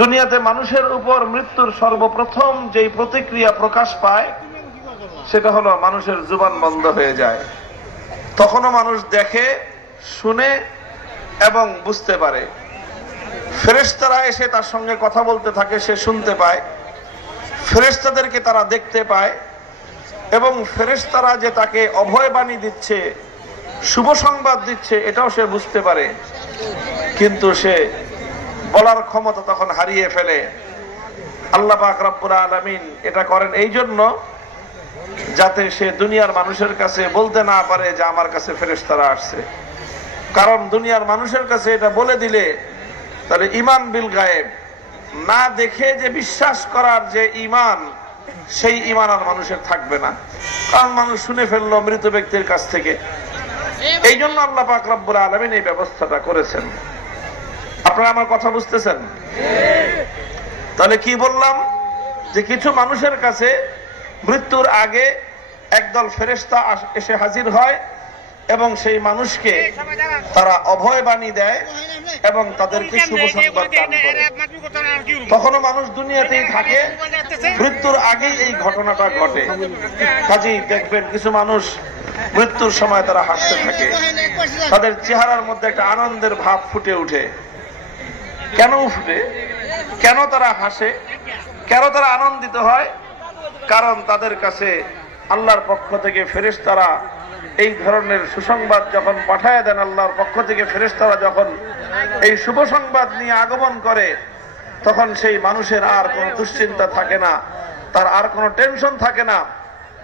দুনিয়াতে মানুষের উপর মৃত্যুর সর্বপ্রথম যেই প্রতিক্রিয়া প্রকাশ পায় সেটা হলো মানুষের জুবান বন্ধ হয়ে যায়। তখনও মানুষ দেখে, শুনে এবং বুঝতে পারে। ফেরেশতারা এসে তার সঙ্গে কথা বলতে থাকে, সে শুনতে পায়। ফেরেশতাদেরকে তারা দেখতে পায় এবং ফেরেশতারা যে তাকে অভয়বাণী দিচ্ছে, শুভ সংবাদ দিচ্ছে, এটাও সে বুঝতে পারে। কিন্তু সে বলার ক্ষমতা তখন হারিয়ে ফেলে। আল্লাহ পাক রব্বুল আলামিন এটা করেন এই জন্য যাতে সে দুনিয়ার মানুষের কাছে বলতে না পারে যে আমার কাছে ফেরেশতারা আসছে। কারণ দুনিয়ার মানুষের কাছে এটা বলে দিলে তাহলে ঈমান বিল গায়েব, না দেখে যে বিশ্বাস করার যে ঈমান, সেই ঈমান আর মানুষের থাকবে না। কারণ মানুষ শুনে ফেললো মৃত ব্যক্তির কাছ থেকে। এই জন্য আল্লাহ পাক রব্বুল আলামিন এই ব্যবস্থাটা করেছেন। আপনারা আমার কথা বুঝতেছেন? তাহলে কি বললাম? যে কিছু মানুষের কাছে মৃত্যুর আগে একদল ফেরেশতা এসে হাজির হয় এবং সেই মানুষকে তারা অভয়বাণী দেয় এবং তাদেরকে শুভ সংবাদ দান করে। তখনও মানুষ দুনিয়াতেই থাকে, মৃত্যুর আগেই এই ঘটনাটা ঘটে। কাজেই দেখবেন কিছু মানুষ মৃত্যুর সময় তারা হাসতে থাকে, তাদের চেহারার মধ্যে একটা আনন্দের ভাব ফুটে উঠে। কেন ফুটে? কেন তারা হাসে? কেন তারা আনন্দিত হয়? কারণ তাদের কাছে আল্লাহর পক্ষ থেকে ফেরেশতারা এই ধরনের সুসংবাদ যখন পাঠায় দেন, আল্লাহর পক্ষ থেকে ফেরেশতারা যখন এই শুভ সংবাদ নিয়ে আগমন করে, তখন সেই মানুষের আর কোনো দুশ্চিন্তা থাকে না, তার আর কোনো টেনশন থাকে না,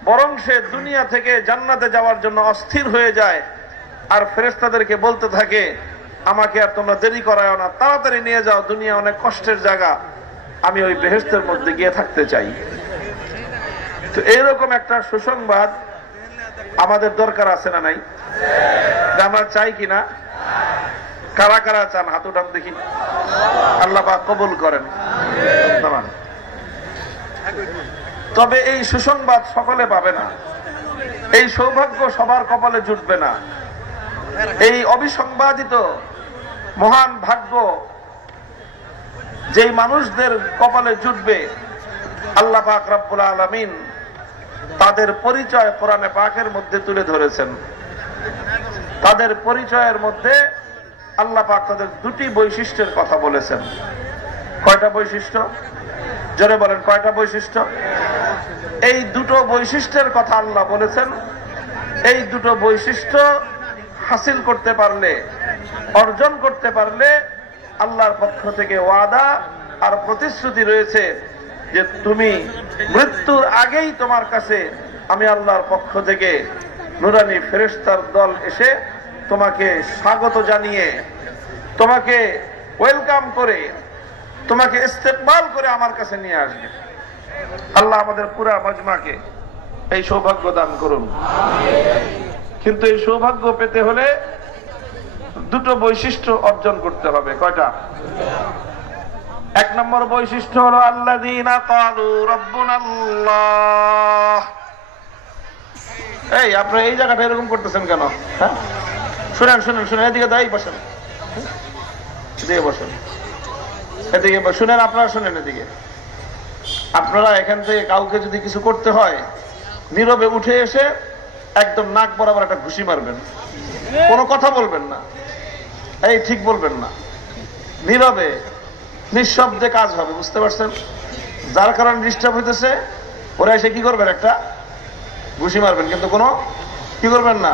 বরং সে দুনিয়া থেকে জান্নাতে যাওয়ার জন্য অস্থির হয়ে যায়। আর ফেরেশতাদেরকে বলতে থাকে, আমাকে আর তোমরা দেরি করায়ও না, তাড়াতাড়ি নিয়ে যাও, দুনিয়া অনেক কষ্টের জায়গা, আমি ওই বেহেশতের মধ্যে গিয়ে থাকতে চাই। তো এইরকম একটা সুসংবাদ আমাদের দরকার আছে না নাই? আমরা চাই কিনা? কারা কারা চান হাত উঠান দেখি। আল্লাহ পাক কবুল করেন। তবে এই সুসংবাদ সকলে পাবে না, এই সৌভাগ্য সবার কপালে জুটবে না। এই অবিসংবাদিত মহান ভাগ্য যেই মানুষদের কপালে জুটবে, আল্লাহ পাক রব্বুল আলামিন তাদের পরিচয় কোরআনে পাকের মধ্যে তুলে ধরেছেন। তাদের পরিচয়ের মধ্যে আল্লাহ পাক তাদের দুটি বৈশিষ্ট্যের কথা বলেছেন। কয়টা বৈশিষ্ট্য? জোরে বলেন, কয়টা বৈশিষ্ট্য? এই দুটো বৈশিষ্ট্যের কথা আল্লাহ বলেছেন। এই দুটো বৈশিষ্ট্য হাসিল করতে পারলে, অর্জন করতে পারলে আল্লাহর পক্ষ থেকে ওয়াদা আর প্রতিশ্রুতি রয়েছে যে তুমি মৃত্যুর আগেই তোমার কাছে আমি আল্লাহর পক্ষ থেকে নুরানি ফেরেশতার দল এসে তোমাকে স্বাগত জানিয়ে, তোমাকে ওয়েলকাম করে, তোমাকে ইস্তেকবাল করে আমার কাছে নিয়ে আসবে। আল্লাহ আমাদের পুরা মজমাকে এই সৌভাগ্য দান করুন। কিন্তু এই সৌভাগ্য পেতে হলে দুটো বৈশিষ্ট্য অর্জন করতে হবে। কয়টা? এক নম্বর বৈশিষ্ট্য হলো আল্লাযীনা ক্বালু রাব্বুনাল্লাহ। এই আপনারা এই জায়গাটা এরকম করতেছেন কেন? হ্যাঁ, শুনেন শুনেন শুনেন, এদিকে দাই বসেন, এদিকে বসেন, এদিকে শুনেন, আপনারা শুনেন এদিকে। আপনারা এখান থেকে কাউকে যদি কিছু করতে হয়, নীরবে উঠে এসে একদম নাক বরাবর একটা ঘুষি মারবেন, কোনো কথা বলবেন না, এই ঠিক বলবেন না, নীরবে নিঃশব্দে কাজ হবে। বুঝতে পারছেন? যার কারণে ডিস্টার্ব হইতেছে ওরা এসে কি করবেন, একটা ঘুষি মারবেন, কিন্তু কোনো কি করবেন না,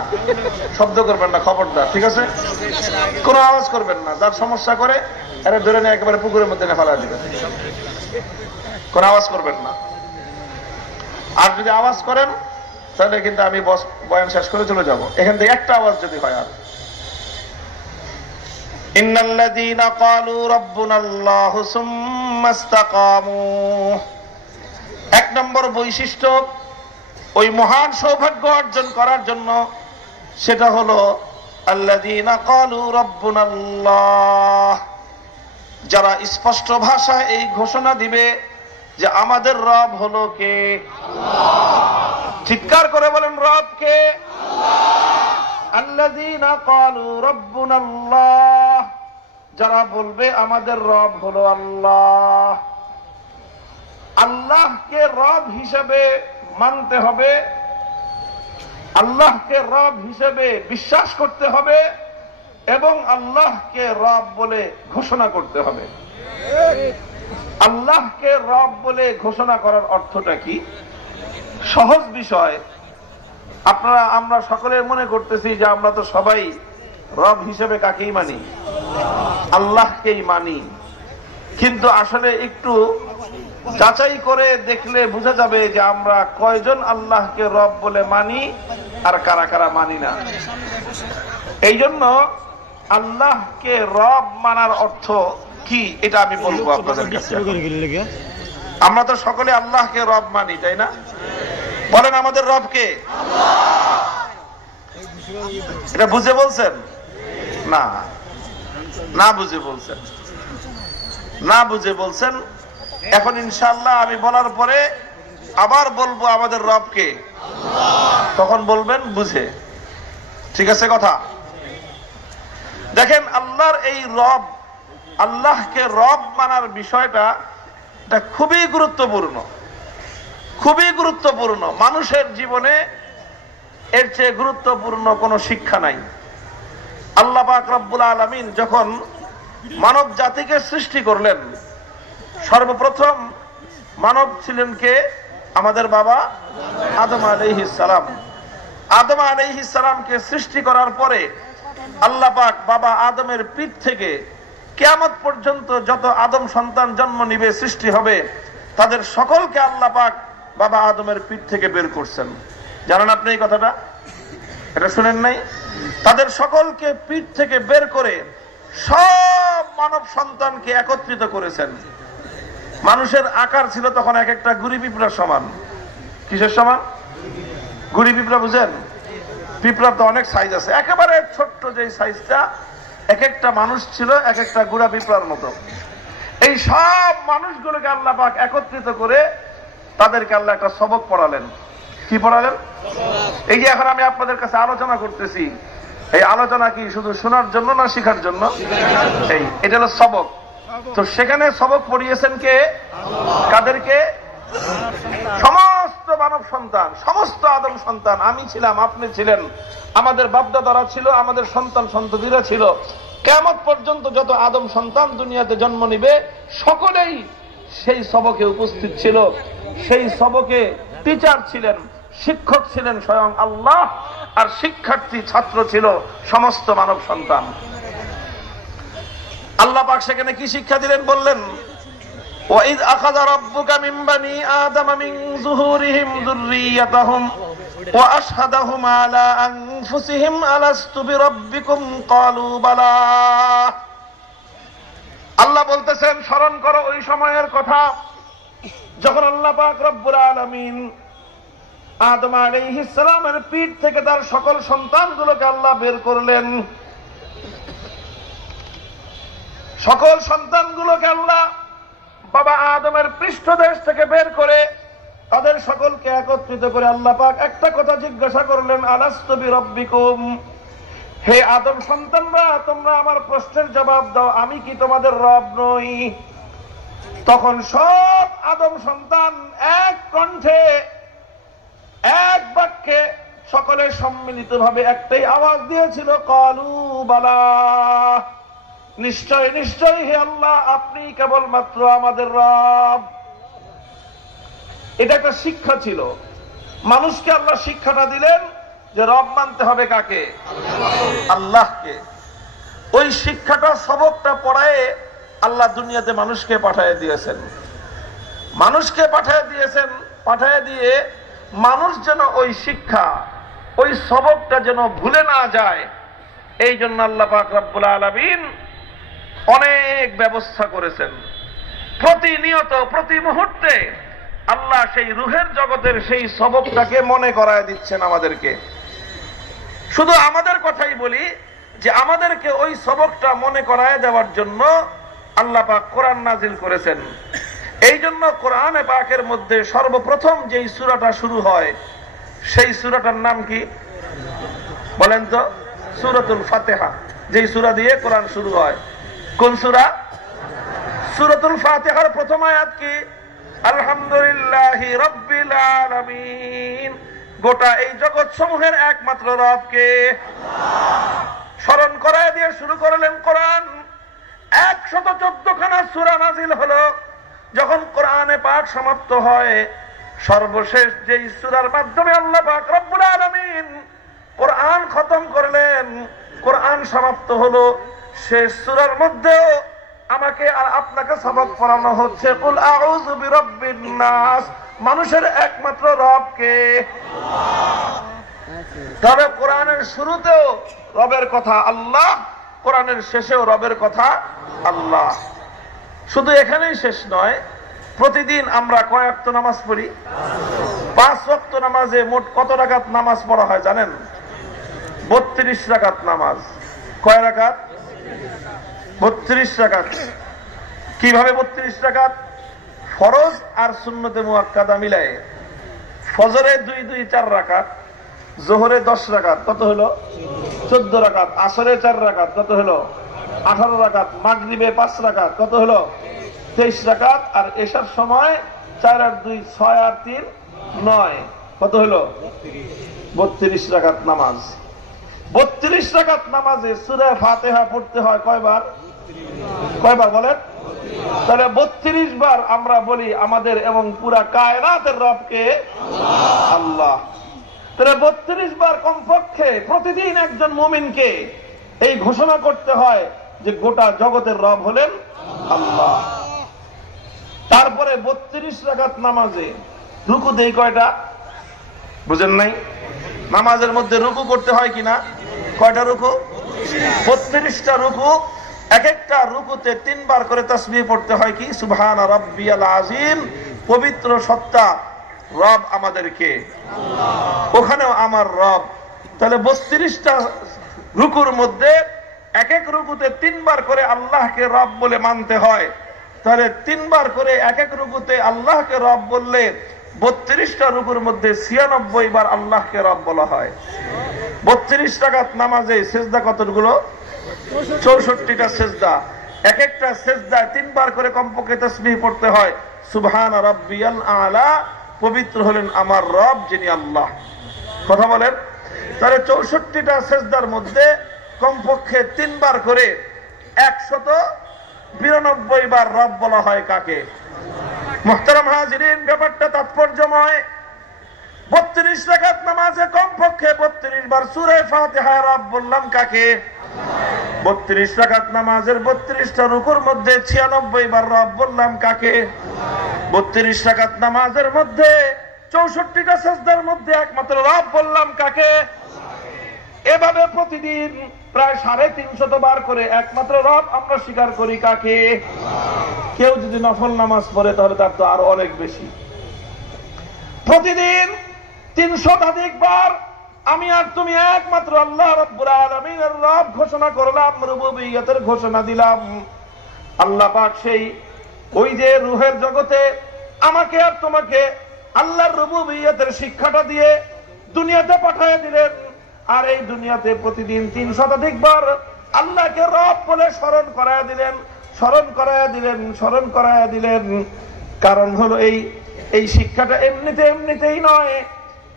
শব্দ করবেন না, খবরদার, ঠিক আছে? কোনো আওয়াজ করবেন না। যার সমস্যা করে এরা ধরে নিয়ে একেবারে পুকুরের মধ্যে ফেলা দিবেন, কোনো আওয়াজ করবেন না। আর যদি আওয়াজ করেন তাহলে কিন্তু আমি বয়ান শেষ করে চলে যাব। এখান থেকে একটা আওয়াজ যদি হয়, আর ইন্নাল্লাযীনা ক্বালু রাব্বুনাল্লাহু সুম্মা ইসতাকামু, এক নম্বর বৈশিষ্ট্য ওই মহান সৌভাগ্য অর্জন করার জন্য, সেটা হলো আল্লাযীনা ক্বালু রাব্বুনাল্লাহ, যারা স্পষ্ট ভাষায় এই ঘোষণা দিবে যে আমাদের রব হলো কে? আল্লাহ। চিৎকার করে বলেন, রব কে? আল্লাহ। আল্লাযীনা ক্বালু রাব্বুনাল্লাহ, যারা বলবে আমাদের রব হলো আল্লাহ, আল্লাহকে রব হিসেবে মানতে হবে, আল্লাহকে রব হিসেবে বিশ্বাস করতে হবে এবং আল্লাহকে রব বলে ঘোষণা করতে হবে। আল্লাহকে রব বলে ঘোষণা করার অর্থটা কি? সহজ বিষয়। আমরা সকলে মনে করতেছি যে আমরা তো সবাই রব হিসেবে কাকেই মানি? আল্লাহকেই মানি। কিন্তু আসলে একটু যাচাই করে দেখলে বোঝা যাবে যে আমরা কয়জন আল্লাহকে রব বলে মানি আর কারা কারা মানি না। এই জন্য আল্লাহকে রব মানার অর্থ কি এটা আমি বলবো আপনাদের কাছে। আমরা তো সকলে আল্লাহকে রব মানি, তাই না? বলেন আমাদের রবকে? এটা বুঝে বলছেন? না, না বুঝে বলছেন, না বুঝে বলছেন। এখন ইনশাআল্লাহ আমি বলার পরে আবার বলবো আমাদের রবকে, তখন বলবেন বুঝে। ঠিক আছে কথা? দেখেন, আল্লাহর এই রব, আল্লাহকে রব মানার বিষয়টা এটা খুবই গুরুত্বপূর্ণ, খুবই গুরুত্বপূর্ণ। মানুষের জীবনে এর চেয়ে গুরুত্বপূর্ণ কোনো শিক্ষা নাই। আল্লাহ পাক রব্বুল আলামিন যখন মানব জাতিকে সৃষ্টি করলেন, সর্বপ্রথম মানব ছিলেন কে? আমাদের বাবা আদম আলাইহিস সালাম। আদম আলাইহিস সালামকে সৃষ্টি করার পরে আল্লাহ পাক বাবা আদমের পিঠ থেকে কিয়ামত পর্যন্ত যত আদম সন্তান জন্ম নিবে, সৃষ্টি হবে, তাদের সকলকে আল্লাহ পাক বাবা আদমের পিঠ থেকে বের করছেন। জানেন আপনি এই কথাটা? এটা শুনেন নাই? তাদের সকলকে পিঠ থেকে বের করে সব মানব সন্তানকে একত্রিত করেছেন। মানুষের আকার ছিল তখন এক একটা গুড়ি পিঁপড়ার সমান। কিসের সমান? গুড়ি পিঁপড়া বুঝেন? পিঁপড়ার তো অনেক সাইজ আছে, একেবারে ছোট্ট যে সাইজটা, এক একটা মানুষ ছিল এক একটা গুড়া পিঁপড়ার মতো। এই সব মানুষগুলোকে আল্লাহ পাক একত্রিত করে তাদেরকে আল্লাহ একটা সবক পড়ালেন। কি পড়ালেন? এই যে এখন আমি আপনাদের কাছে আলোচনা করতেছি, এই আলোচনা কি শুধু শোনার জন্য না শিখার জন্য? এটা হলো সবক। তো সেখানে সবক পড়িয়েছেন কে? কাদেরকে? সমস্ত মানব সন্তান, সমস্ত আদম সন্তান। আমি ছিলাম, আপনি ছিলেন, আমাদের বাপদাদারা ছিল, আমাদের সন্তান সন্ততিরা ছিল। কিয়ামত পর্যন্ত যত আদম সন্তান দুনিয়াতে জন্ম নিবে সকলেই সেই সবকে উপস্থিত ছিল। সেই সবকে টিচার ছিলেন, শিক্ষক ছিলেন স্বয়ং আল্লাহ, আর শিক্ষার্থী ছাত্র ছিল সমস্ত মানব সন্তান। আল্লাহ পাক সেখানে কি শিক্ষা দিলেন বললেন, وَإِذْ أَخَذَ رَبُّكَ مِنْ بَنِي آدَمَ مِنْ ظُهُورِهِمْ ذُرِّيَّتَهُمْ وَأَشْهَدَهُمْ عَلَى أَنفُسِهِمْ أَلَسْتُ بِرَبِّكُمْ قَالُوا بَلَى। আল্লাহ বলতেছেন, স্মরণ করো ওই সময়ের কথা যখন আল্লাহ পাক রব্বুল আলামিন আদম আলাইহিস সালামের পিঠ থেকে তার সকল সন্তানগুলোকে আল্লাহ বের করলেন। সকল সন্তানগুলোকে আল্লাহ বাবা আদমের পৃষ্ঠদেশ থেকে বের করে তাদের সকলকে একত্রিত করে আল্লাহ পাক একটা কথা জিজ্ঞাসা করলেন, আলাস্তু বিরাব্বিকুম, হে আদম সন্তানরা, তোমরা আমার প্রশ্নের জবাব দাও, আমি কি তোমাদের রব নই? তখন সব আদম সন্তান এক কণ্ঠে, এক বাক্যে, সকলে সম্মিলিতভাবে একটাই আওয়াজ দিয়েছিল, ক্বালু বালা, নিশ্চয় নিশ্চয় হে আল্লাহ, আপনি কেবলমাত্র আমাদের রব। এটা একটা শিক্ষা ছিল। মানুষকে আল্লাহ শিক্ষাটা দিলেন যে রব মানতে হবে কাকে? আল্লাহকে। ওই শিক্ষাটা, সবকটা পড়ায় আল্লাহ দুনিয়াতে মানুষকে পাঠিয়ে দিয়েছেন। মানুষকে পাঠিয়ে দিয়েছেন, পাঠিয়ে দিয়ে মানুষ যেন ওই শিক্ষা, ওই সবকটা যেন ভুলে না যায়, এই জন্য আল্লাহ পাক রব্বুল আলামিন অনেক ব্যবস্থা করেছেন। প্রতিনিয়ত, প্রতি মুহূর্তে আল্লাহ সেই রুহের জগতের সেই সবকটাকে মনে করায় দিচ্ছেন আমাদেরকে। শুধু আমাদের কথাই বলি যে আমাদেরকে ওই সবকটা মনে করায় দেওয়ার জন্য আল্লাহ পাক কোরআন নাজিল করেছেন। এই জন্য কোরআনে পাকের মধ্যে সর্বপ্রথম যেই সূরাটা শুরু হয় সেই সূরাটার নাম কি বলেন তো? সূরাতুল ফাতিহা। যেই সূরা দিয়ে কোরআন শুরু হয় কোন সূরা? সূরাতুল ফাতিহার প্রথম আয়াত কি? আলহামদুলিল্লাহি রাব্বিল আলামিন। গোটা এই জগৎ সমূহের একমাত্র রবকে স্মরণ করায় দিয়ে শুরু করলেন কোরআন। 114 খানা সূরা নাজিল হলো। যখন কোরআনে পাক সমাপ্ত হয়, সর্বশেষ যেই সূরার মাধ্যমে আল্লাহ পাক রব্বুল আলামিন কোরআন খতম করলেন, কোরআন সমাপ্ত হলো, শেষ সূরার মধ্যেও আমাকে আর আপনাকে সবক পড়ানো হচ্ছে কুল আউযু বিরাব্বিন নাস, মানুষের একমাত্র রবকে। তবে কোরআনের শুরুতেও রবের কথা আল্লাহ, কোরআনের শেষেও রবের কথা আল্লাহ। শুধু এখানেই শেষ নয়, প্রতিদিন আমরা কয় ওয়াক্ত নামাজ পড়ি? 5 ওয়াক্ত নামাজে মোট কত রাকাত নামাজ পড়া হয় জানেন? 32 রাকাত নামাজ। কয় রাকাত? 32 রাকাত। কিভাবে 32 রাকাত? ফরজ আর সুন্নতে মুআক্কাদা মিলায়ে। ফজরে 2 4 রাকাত, জোহরে 10 রাকাত, কত হলো? 14 রাকাত। আসরে 4 রাকাত, কত হলো? 18 রাকাত। মাগরিবে 5 রাকাত, কত হলো? 23 রাকাত। আর এশার সময় 4 আর 2 6 আর 3 9, কত হলো? 32 রাকাত নামাজ। 32 রাকাত নামাজে সূরা ফাতিহা পড়তে হয় কয়বার? কয়বার বলেন? তাহলে 32 বার আমরা বলি আমাদের এবং পুরা কায়নাতের রবকে আল্লাহ। তাহলে 32 বার কমপক্ষে প্রতিদিন একজন মুমিনকে এই ঘোষণা করতে হয় যে গোটা জগতের রব হলেন আল্লাহ। তারপরে 32 রাকাত নামাজে রুকু দেই কয়টা? বুঝেন নাই? নামাজের মধ্যে রুকু করতে হয় কিনা? কয়টা রুকু? 32টা রুকু। এক একটা রুকুতে 3 বার করে তাসবিহ পড়তে হয় কি? সুবহান রাব্বিয়াল আযীম, পবিত্র সত্তা রব আমাদেরকে, ওখানেও আমার রব। তাহলে 32টা রুকুর মধ্যে এক এক রুকুতে 3 বার করে আল্লাহকে রব বলে মানতে হয়। তাহলে 3 বার করে এক এক রুকুতে আল্লাহকে রব বললে 32টা রুকুর মধ্যে 96 বার আল্লাহকে রব বলা হয়। 32 রাকাত নামাজে সেজদা কতগুলো? 64টা সেজদা। এক একটা সেজদায় 3 বার করে কমপক্ষে তাসবিহ পড়তে হয় সুবহান রাব্বিয়াল আলা, পবিত্র হলেন আমার রব যিনি আল্লাহ। কথা বলেন? তাহলে 64টা সেজদার মধ্যে কমপক্ষে 3 বার করে 192 বার রব বলা হয় কাকে? মুহতারাম হাজিরিন, ব্যাপারটা তাৎপর্যময়। 32 রাকাত নামাজে কমপক্ষে 32 বার সূরা ফাতিহা রব বললাম কাকে? 32 রাকাত নামাজের 32টা রুকুর মধ্যে 96 বার রব বললাম কাকে? 32 রাকাত নামাজের মধ্যে 64টা সাজদার মধ্যে একমাত্র রব বললাম কাকে? এভাবে প্রতিদিন প্রায় 350 বার করে একমাত্র রব আমরা স্বীকার করি কাকে? কেউ যদি নফল নামাজ পড়ে তাহলে তার তো আরো অনেক বেশি। প্রতিদিন 300 বার আমি আর তুমি একমাত্র আল্লাহ রাব্বুল আলামিনের রব ঘোষণা করলাম, রুবুবিয়্যতের ঘোষণা দিলাম। আল্লাহ পাক সেই ওই যে রূহের জগতে আমাকে আর তোমাকে আল্লাহর রুবুবিয়্যতের শিক্ষাটা দিয়ে দুনিয়াতে পাঠিয়ে দিলেন। আর এই দুনিয়াতে প্রতিদিন 300 বার আল্লাহকে রব বলে স্মরণ করায়া দিলেন, স্মরণ করায়া দিলেন, স্মরণ করায়া দিলেন। কারণ হলো এই শিক্ষাটা এমনিতেই নয়।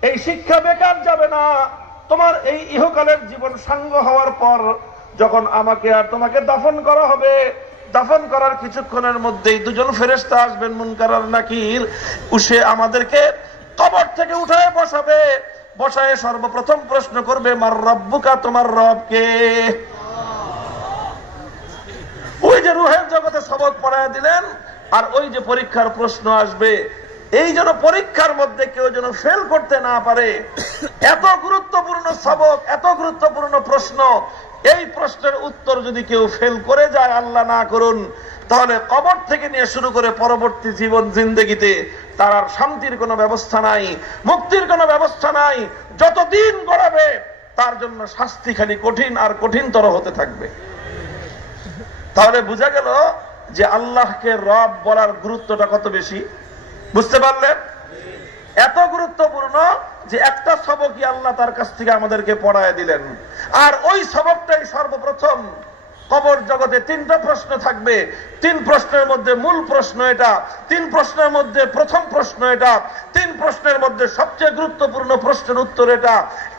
এই শিক্ষা বেকার যাবে না। তোমার এই ইহকালের জীবন সাঙ্গ হওয়ার পর যখন আমাকে আর তোমাকে দাফন করা হবে, দাফন করার কিছুক্ষণের মধ্যেই 2জন ফেরেশতা আসবেন, মুনকার আর নাকির, উসে আমাদেরকে কবর থেকে উঠায় বসাবে। বসায় সর্বপ্রথম প্রশ্ন করবে, মার রব্বুকা, তোমার রব কে? ওই যে রূহের জগতে সবক পড়ায় দিলেন, আর ওই যে পরীক্ষার প্রশ্ন আসবে, এই যেন পরীক্ষার মধ্যে কেউ যেন ফেল করতে না পারে। এত গুরুত্বপূর্ণ সবক, এত গুরুত্বপূর্ণ প্রশ্ন, এই প্রশ্নের উত্তর যদি কেউ ফেল করে যায়, আল্লাহ না করুন, তাহলে কবর থেকে নিয়ে শুরু করে পরবর্তী জীবন জিন্দেগিতে তার আর শান্তির কোনো ব্যবস্থা নাই, মুক্তির কোনো ব্যবস্থা নাই। যতদিন গড়াবে তার জন্য শাস্তি খালি কঠিন আর কঠিনতর হতে থাকবে। তাহলে বোঝা গেল যে আল্লাহকে রব বলার গুরুত্বটা কত বেশি। বুঝতে পারলেন? এত গুরুত্বপূর্ণ যে একটা সবকই আল্লাহ তার কাছ থেকে আমাদেরকে পড়ায় দিলেন। আর ওই সবকটাই সর্বপ্রথম কবর জগতে তিনটা প্রশ্ন থাকবে। তিন প্রশ্নের মধ্যে মূল প্রশ্ন এটা, তিন প্রশ্নের মধ্যে প্রথম প্রশ্ন এটা, তিন প্রশ্নের মধ্যে সবচেয়ে গুরুত্বপূর্ণ প্রশ্নের উত্তর এটা।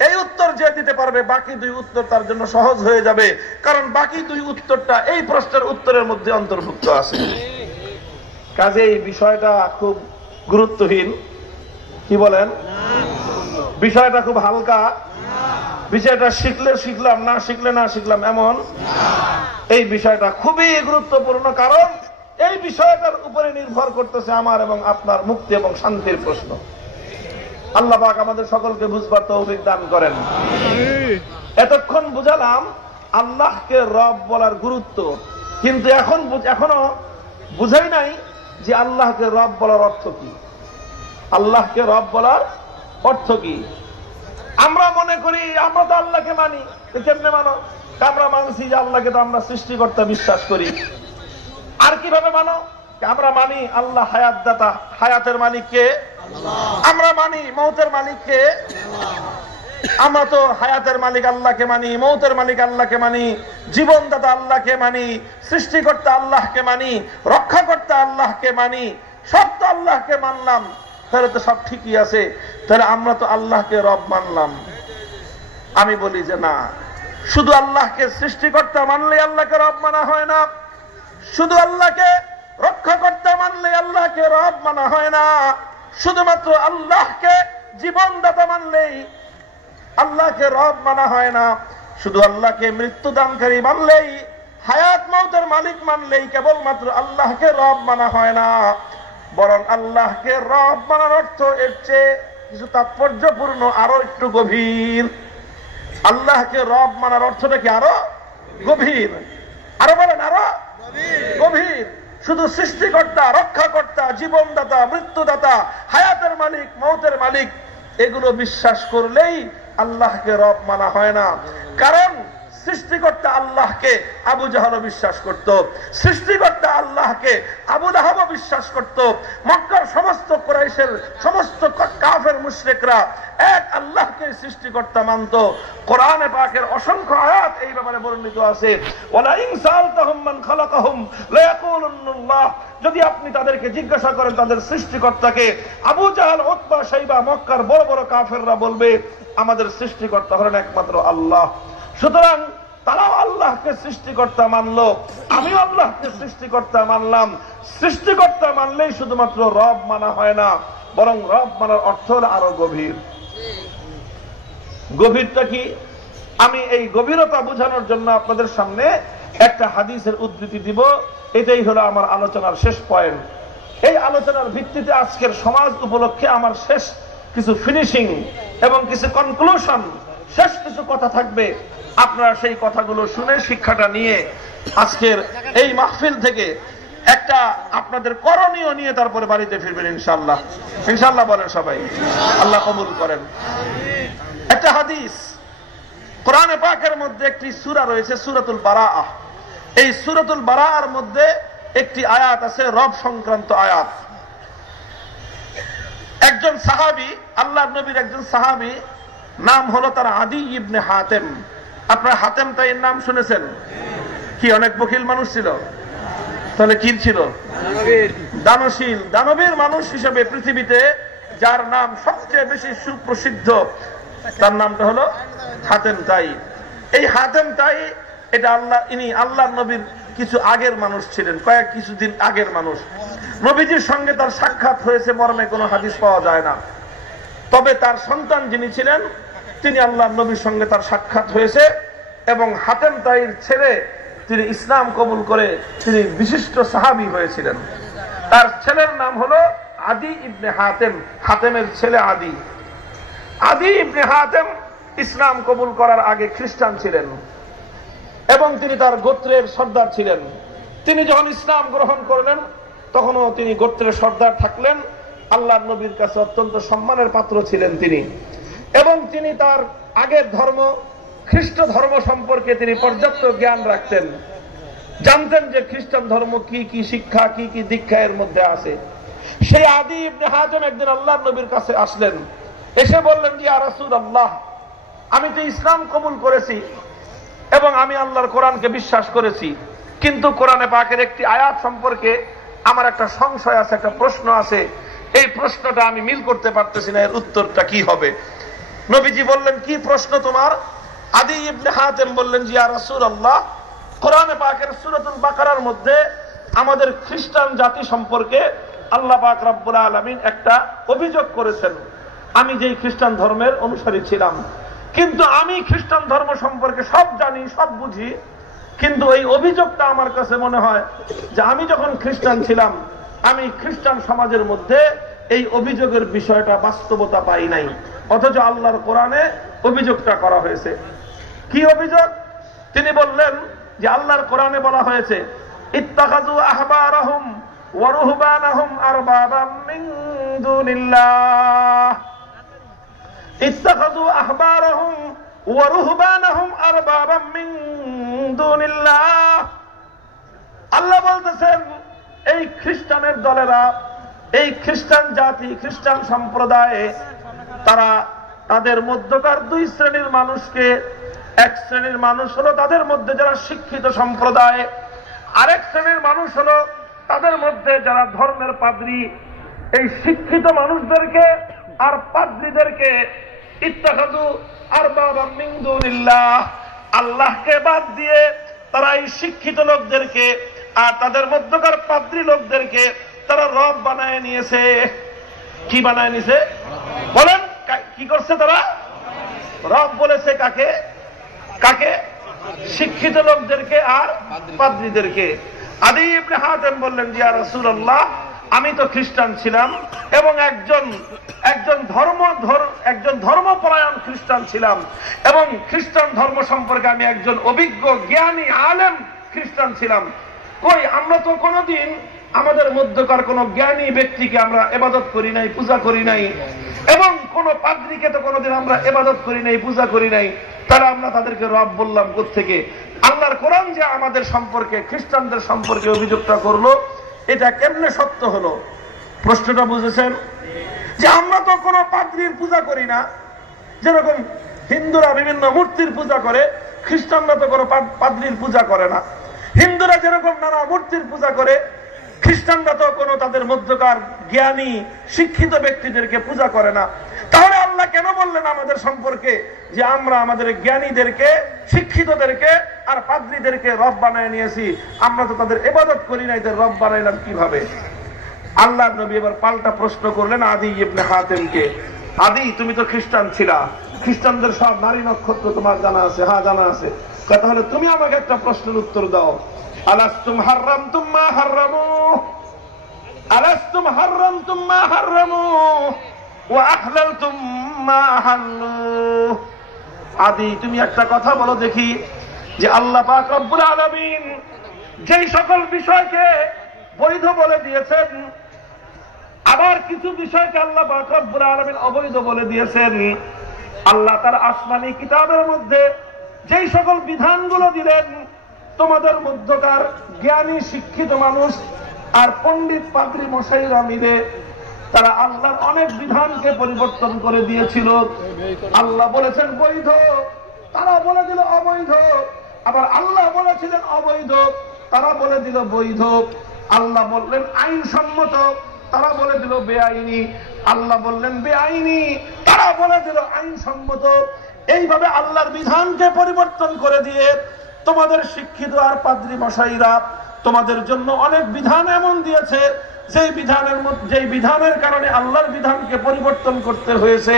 এই উত্তর যে দিতে পারবে বাকি দুই উত্তর তার জন্য সহজ হয়ে যাবে, কারণ বাকি দুই উত্তরটা এই প্রশ্নের উত্তরের মধ্যে অন্তর্ভুক্ত আছে। কাজে এই বিষয়টা খুব গুরুত্বহীন, কি বলেন? বিষয়টা খুব হালকা, বিষয়টা শিখলে শিখলাম, না শিখলে না শিখলাম এমন। এই বিষয়টা খুবই গুরুত্বপূর্ণ, কারণ এই বিষয়টার উপরে নির্ভর করতেছে আমার এবং আপনার মুক্তি এবং শান্তির প্রশ্ন। আল্লাহ পাক আমাদের সকলকে বুঝবার তৌফিক দান করেন। এতক্ষণ বুঝালাম আল্লাহকে রব বলার গুরুত্ব, কিন্তু এখনো বুঝাই নাই যে আল্লাহকে রব বলার অর্থ কি। আল্লাহকে রব বলার অর্থ কি? আমরা মনে করি আমরা তো আল্লাহকে মানি। কেমনে মানো? আমরা মানছি যে আল্লাহকে তো আমরা সৃষ্টিকর্তা বিশ্বাস করি। আর কিভাবে মানো? আমরা মানি আল্লাহ হায়াত দাতা, হায়াতের মালিক কে? আমরা মানি মৌতের মালিক কে? আমরা তো হায়াতের মালিক আল্লাহকে মানি, মৌতের মালিক আল্লাহকে মানি, জীবনদাতা আল্লাহকে মানি, সৃষ্টিকর্তা আল্লাহকে মানি, রক্ষাকর্তা আল্লাহকে মানি। সব তো আল্লাহকে মানলাম, তাহলে তো সব ঠিকই আছে। তাহলে আমরা তো আল্লাহকে রব মানলাম। আমি বলি যে না, শুধু আল্লাহকে সৃষ্টিকর্তা মানলে আল্লাহকে রব মানা হয় না, শুধু আল্লাহকে রক্ষাকর্তা মানলে আল্লাহকে রব মানা হয় না, শুধুমাত্র আল্লাহকে জীবনদাতা মানলেই আল্লাহকে রব মানা হয় না, শুধু আল্লাহকে মৃত্যুদানকারী মানলেই, হায়াত মৌতের মালিক মানলেই কেবলমাত্র আল্লাহকে রব মানা হয় না, বরং আল্লাহকে রব মানার অর্থ এর চেয়ে কিছু তাৎপর্যপূর্ণ, আরো একটু গভীর। আল্লাহকে রব মানার অর্থটা কি আরো গভীর? আরো বলেন, আরো গভীর। শুধু সৃষ্টিকর্তা, রক্ষাকর্তা, জীবনদাতা, মৃত্যুদাতা, হায়াতের মালিক, মৌতের মালিক এগুলো বিশ্বাস করলেই আল্লাহকে রব মানা হয় না। কারণ সৃষ্টিকর্তা আল্লাহকে আবু জাহল বিশ্বাস করত, সৃষ্টিকর্তা আল্লাহকে আবু লাহাব বিশ্বাস করত, মক্কার সমস্ত কুরাইশের সমস্ত কাফের মুশরিকরা এক আল্লাহকে সৃষ্টিকর্তা মানত। কোরআনে পাকের অসংখ্য আয়াত এই ব্যাপারে বর্ণিত আছে, ওয়ালা ইন সালতাহুম মান খালাকাহুম লা ইয়াকুলুন্নাল্লাহ। যদি আপনি তাদেরকে জিজ্ঞাসা করেন তাদের সৃষ্টিকর্তাকে, আবু জাহল, উতবা, শাইবা, মক্কার বড় বড় কাফেররা বলবে আমাদের সৃষ্টিকর্তা হলেন একমাত্র আল্লাহ। সুতরাং তারাও আল্লাহকে সৃষ্টিকর্তা মানলো, আমিও আল্লাহকে সৃষ্টিকর্তা মানলাম। সৃষ্টিকর্তা মানলেই শুধুমাত্র রব মানা হয় না, বরং রব মানার অর্থ হলো আরো গভীর। গভীরটা কি? আমি এই গভীরতা বোঝানোর জন্য আপনাদের সামনে একটা হাদিসের উদ্ধৃতি দিব। এটাই হলো আমার আলোচনার শেষ পয়েন্ট। এই আলোচনার ভিত্তিতে আজকের সমাজ উপলক্ষে আমার শেষ কিছু ফিনিশিং এবং কিছু কনক্লুশন, শেষ কিছু কথা থাকবে। আপনারা সেই কথাগুলো শুনে শিক্ষাটা নিয়ে আজকের এই মাহফিল থেকে একটা আপনাদের করণীয় নিয়ে তারপরে বাড়িতে ফিরবেন ইনশাআল্লাহ। ইনশাআল্লাহ বলেন সবাই, আল্লাহ কবুল করেন। একটা হাদিস, কোরআনে পাকের মধ্যে একটি সূরা রয়েছে, সূরাতুল বারাআহ। এই সূরাতুল বারাআর মধ্যে একটি আয়াত আছে রব সংক্রান্ত আয়াত। একজন সাহাবী, আল্লাহর নবীর একজন সাহাবী, নাম হলো তার আদি ইবনে হাতেম। আপনার হাতেম তাইর নাম শুনেছেন? কি অনেক বখিল মানুষ ছিল? তাহলে কি ছিল? দানশীল, দানবীর মানুষ হিসেবে পৃথিবীতে যার নাম সবচেয়ে বেশি সুপ্রসিদ্ধ, তার নামটা হলো হাতেম তাই। এই হাতেম তাই এটা ইনি আল্লাহর নবীর কিছু আগের মানুষ ছিলেন, কিছুদিন আগের মানুষ। নবীজির সঙ্গে তার সাক্ষাৎ হয়েছে মর্মে কোনো হাদিস পাওয়া যায় না। তবে তার সন্তান যিনি ছিলেন তিনি আল্লাহর নবীর সঙ্গে তার সাক্ষাৎ হয়েছে এবং হাতেম তাইর ছেলে তিনি ইসলাম কবুল করে তিনি বিশিষ্ট সাহাবী হয়েছিলেন। তার ছেলের নাম হলো আদি ইবনে হাতেম, হাতেমের ছেলে আদি। আদি ইবনে হাতেম ইসলাম কবুল করার আগে খ্রিস্টান ছিলেন এবং তিনি তার গোত্রের সর্দার ছিলেন। তিনি যখন ইসলাম গ্রহণ করলেন তখনও তিনি গোত্রের সর্দার থাকলেন। আল্লাহর নবীর কাছে অত্যন্ত সম্মানের পাত্র ছিলেন তিনি, এবং তিনি তার আগের ধর্ম খ্রিস্ট ধর্ম সম্পর্কে তিনি পর্যাপ্ত জ্ঞান রাখতেন, জানতেন যে খ্রিস্টান ধর্ম কি কি শিক্ষা, কি কি দীক্ষা এর মধ্যে আছে। সেই আদি ইবনে হাতেম একদিন আল্লাহর নবীর কাছে আসলেন, এসে বললেন যে ইয়া রাসূলুল্লাহ, আমি তো ইসলাম কবুল করেছি, এবং আমি আল্লাহর কোরআনকে বিশ্বাস করেছি, কিন্তু কোরআনে পাকের একটি আয়াত সম্পর্কে আমার একটা সংশয় আছে, একটা প্রশ্ন আছে। এই প্রশ্নটা আমি মিল করতে পারতেছি না, এর উত্তরটা কি হবে। নবীজি বললেন, কি প্রশ্ন তোমার? আদি ইবনে হাতেম বললেন, জি ইয়া রাসূলুল্লাহ, কোরআনে পাকের সূরাতুল বাকারার মধ্যে আমাদের খ্রিস্টান জাতি সম্পর্কে আল্লাহ পাক রব্বুল আলামিন একটা অভিযোগ করেছেন। আমি যেই খ্রিস্টান ধর্মের অনুসারী ছিলাম, কিন্তু আমি খ্রিস্টান ধর্ম সম্পর্কে সব জানি, সব বুঝি, কিন্তু এই অভিযোগটা আমার কাছে মনে হয় যে আমি যখন খ্রিস্টান ছিলাম, আমি খ্রিস্টান সমাজের মধ্যে এই অভিযোগের বিষয়টা বাস্তবতা পাই নাই, অথচ আল্লাহর কোরআনে অভিযোগটা করা হয়েছে। কি অভিযোগ? তিনি বললেন যে আল্লাহর কোরআনে বলা হয়েছে, ইত্তাখাযু আহবারাহুম ওয়া রুহবানাহুম আরবাবাম মিন দুনিল্লাহ, ইত্তাখাযু আহবারাহুম ওয়া রুহবানাহুম আরবাবাম মিন দুনিল্লাহ। আল্লাহ বলতেছেন, এই খ্রিস্টানের দলেরা, এই খ্রিস্টান জাতি, খ্রিস্টান সম্প্রদায়ে তারা তাদের মধ্যকার দুই শ্রেণীর মানুষকে, এক শ্রেণীর মানুষ হলো তাদের মধ্যে যারা শিক্ষিত সম্প্রদায়, আরেক শ্রেণীর মানুষ হলো তাদের মধ্যে যারা ধর্মের পাদ্রী। এই শিক্ষিত মানুষদেরকে আর পাদ্রীদেরকে ইত্তাখাযু আরবাবাম মিন দুনিল্লাহ, আল্লাহকে বাদ দিয়ে তারা এই শিক্ষিত লোকদেরকে আর তাদের মধ্যকার পাদ্রী লোকদেরকে তারা রব বানায় নিয়েছে। কি বানায় নিয়েছে বলেন? কি করছে তারা? রব বলেছে কাকে? কাকে? শিক্ষিত লোকদেরকে আর পাদ্রীদেরকে। আদি ইবনে হাতেম বললেন, জি ইয়া রাসূলুল্লাহ, আমি তো খ্রিস্টান ছিলাম এবং একজন ধর্মপরায়ণ খ্রিস্টান ছিলাম, এবং খ্রিস্টান ধর্ম সম্পর্কে আমি একজন অভিজ্ঞ জ্ঞানী আলেম খ্রিস্টান ছিলাম। কই, আমরা তো কোনোদিন আমাদের মধ্যকার কোন জ্ঞানী ব্যক্তিকে আমরা ইবাদত করি নাই, পূজা করি নাই, এবং কোন পাদ্রীকে তো কোনোদিন আমরা ইবাদত করি নাই, পূজা করি নাই, তাহলে আমরা তাদেরকে রব বললাম কোত্থেকে? আল্লাহর কোরআন যে আমাদের সম্পর্কে, খ্রিস্টানদের সম্পর্কে অভিযোগটা করলো, এটা কেমনে সত্য হলো? প্রশ্নটা বুঝেছেন? যে আমরা তো কোন পাদ্রীর পূজা করি না, যেরকম হিন্দুরা বিভিন্ন মূর্তির পূজা করে, খ্রিস্টানরা তো কোনো পাদ্রীর পূজা করে না। হিন্দুরা যেরকম নানা মূর্তির পূজা করে, খ্রিস্টানরা তো কোনো তাদের মধ্যকার জ্ঞানী শিক্ষিত ব্যক্তিদেরকে পূজা করে না। তাহলে আল্লাহ কেন বললেন আমাদের সম্পর্কে যে আমরা আমাদের জ্ঞানীদেরকে, শিক্ষিতদেরকে আর পাদ্রীদেরকে রব বানায় নিয়েছি? আমরা তো তাদের ইবাদত করি না, এদের রব বানাইলাম কিভাবে? আল্লাহর নবী এবার পাল্টা প্রশ্ন করলেন আদি ইবনে হাতেমকে, আদি, তুমি তো খ্রিস্টান ছিলা, খ্রিস্টানদের সব নারী নক্ষত্র তোমার জানা আছে? হ্যাঁ, জানা আছে। তাহলে তুমি আমাকে একটা প্রশ্নের উত্তর দাও, আলাস্তুম হাররামতুম মা হাররামু, আলাস্তুম হাররামতুম মা হাররামু ওয়া আহলালতুম মা আহাল্লু। আদি, তুমি একটা কথা বলো দেখি, যে আল্লাহ পাক রব্বুল আলামিন যেই সকল বিষয়কে বৈধ বলে দিয়েছেন, আবার কিছু বিষয়কে আল্লাহ পাক রব্বুল আলামিন অবৈধ বলে দিয়েছেন। আল্লাহ তার আসমানি কিতাবের মধ্যে যেই সকল বিধানগুলো দিলেন, তোমাদের মধ্যকার জ্ঞানী শিক্ষিত মানুষ আর পণ্ডিত পাদ্রী মশাইরা মিলে তারা আল্লাহর অনেক বিধানকে পরিবর্তন করে দিয়েছিল। আল্লাহ বলেছেন বৈধ, তারা বলে দিল অবৈধ। আবার আল্লাহ বলেছিলেন অবৈধ, তারা বলে দিল বৈধ। আল্লাহ বললেন আইনসম্মত, তারা বলে দিল বেআইনি। আল্লাহ বললেন বেআইনি, তারা বলে দিল আইনসম্মত। এইভাবে আল্লাহর বিধানকে পরিবর্তন করে দিয়ে তোমাদের শিক্ষিত আর পাদ্রী মশাইরা তোমাদের জন্য অনেক বিধান এমন দিয়েছে যেই বিধানের কারণে আল্লাহর বিধানকে পরিবর্তন করতে হয়েছে।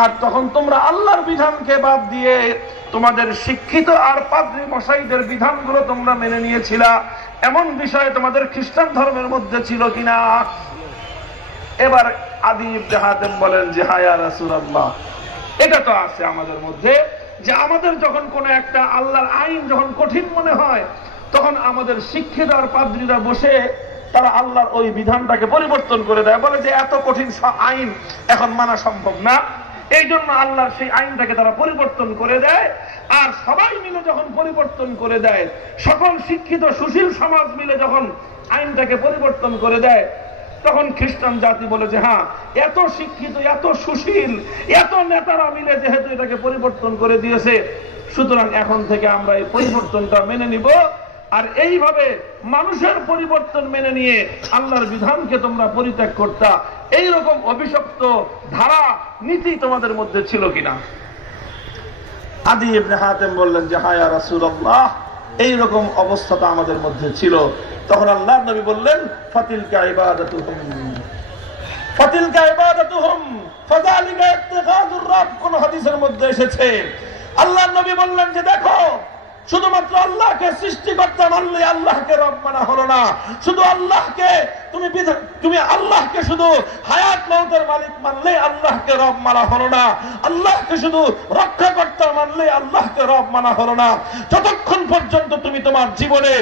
আর তখন তোমরা আল্লাহর বিধানকে বাদ দিয়ে তোমাদের শিক্ষিত আর পাদ্রী মশাইদের বিধানগুলো তোমরা মেনে নিয়েছিলা। এমন বিষয় তোমাদের খ্রিস্টান ধর্মের মধ্যে ছিল কিনা? এবার আদি ইবনে হাতেম বলেন যে হ্যাঁ ইয়া রাসূলুল্লাহ, এটা তো আছে আমাদের মধ্যে, যে আমাদের যখন কোন একটা আল্লাহর আইন যখন কঠিন মনে হয়, তখন আমাদের শিক্ষিত আর পাদ্রীরা বসে তারা আল্লাহর ওই বিধানটাকে পরিবর্তন করে দেয়, বলে যে এত কঠিন আইন এখন মানা সম্ভব না, এই জন্য আল্লাহর সেই আইনটাকে তারা পরিবর্তন করে দেয়। আর সবাই মিলে যখন পরিবর্তন করে দেয়, সকল শিক্ষিত সুশীল সমাজ মিলে যখন আইনটাকে পরিবর্তন করে দেয়, তখন খ্রিস্টান জাতি বলে যে হ্যাঁ, এত শিক্ষিত, এত সুশীল, এত নেতারা মিলে যেহেতু এটাকে পরিবর্তন করে দিয়েছে, সুতরাং এখন থেকে আমরা এই পরিবর্তনটা মেনে নিব, আর এইভাবে মানুষের পরিবর্তন মেনে নিয়ে আল্লাহর বিধানকে তোমরা পরিত্যাগ করতা, এইরকম অভিশপ্ত ধারা নীতি তোমাদের মধ্যে ছিল কিনা? আদি ইবনে হাতেম বললেন যে হ্যাঁ ইয়া রাসূলুল্লাহ, এইরকম অবস্থাটা আমাদের মধ্যে ছিল। তখন আল্লাহর নবী বললেন ফাতিলকা ইবাদাতুহুম ফাতিলকা ইবাদাতুহুম ফাযালিকা ইত্তিখাযুর রাব। কোন হাদিসের মধ্যে এসেছে আল্লাহর নবী বললেন যে দেখো, শুধুমাত্র আল্লাহকে সৃষ্টিকর্তা মানলে আল্লাহকে রব মানা হলো না। শুধু আল্লাহকে তুমি আল্লাহকে শুধু হায়াত মওতের মালিক মানলে আল্লাহকে রব মানা হলো না। আল্লাহকে শুধু রক্ষাকর্তা মানলে আল্লাহকে রব মানা হলো না। যতক্ষণ পর্যন্ত তুমি তোমার জীবনে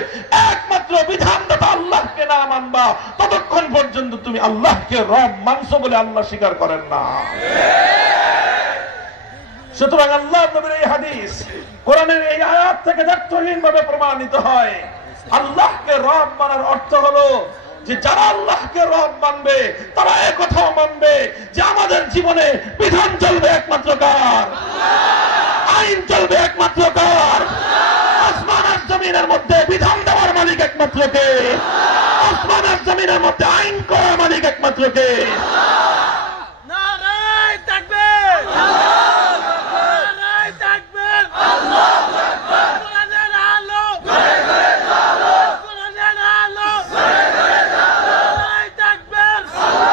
একমাত্র বিধানদাতা আল্লাহকে না মানবা, ততক্ষণ পর্যন্ত তুমি আল্লাহকে রব মানছো বলে আল্লাহ স্বীকার করেন না। সুতরাং আল্লাহর নবীর এই হাদিস কোরআনের এই আয়াত থেকে দায়িত্বহীনভাবে প্রমাণিত হয়। আল্লাহকে রব মানার অর্থ হলো যে যারা আল্লাহকে রব মানবে তারা একথাও মানবে যে আমাদের জীবনে বিধান চলবে একমাত্র কার? আইন চলবে একমাত্র কার? আসমান আর জমিনের মধ্যে বিধান দেওয়ার মালিক একমাত্র কে? আসমান আর জমিনের মধ্যে আইন করার মালিক একমাত্র কে? নারায়ে তাকবীর, নারায়ে তাকবীর, আল্লাহু আকবার। কোরআনের আলো ঘরে ঘরে আলো, কোরআনের আলো ঘরে ঘরে আলো, নারায়ে তাকবীর,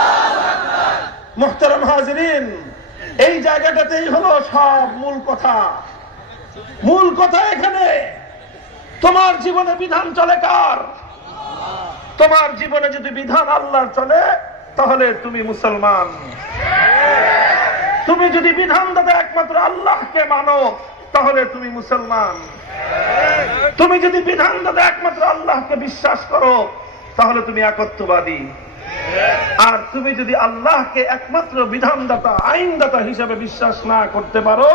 আল্লাহু আকবার। মুহতারাম হাজিরিন, এই জায়গাটাতেই হলো সব মূল কথা। মূল কথা এখানে, তোমার জীবনে বিধান চলে কার? তোমার জীবনে যদি বিধান আল্লাহর চলে তাহলে তুমি মুসলমান। তুমি যদি বিধানদাতা একমাত্র আল্লাহকে মানো তাহলে তুমি মুসলমান। তুমি যদি বিধানদাতা একমাত্র আল্লাহকে বিশ্বাস করো তাহলে তুমি একত্ববাদী। আর তুমি যদি আল্লাহকে একমাত্র বিধানদাতা আইনদাতা হিসেবে বিশ্বাস না করতে পারো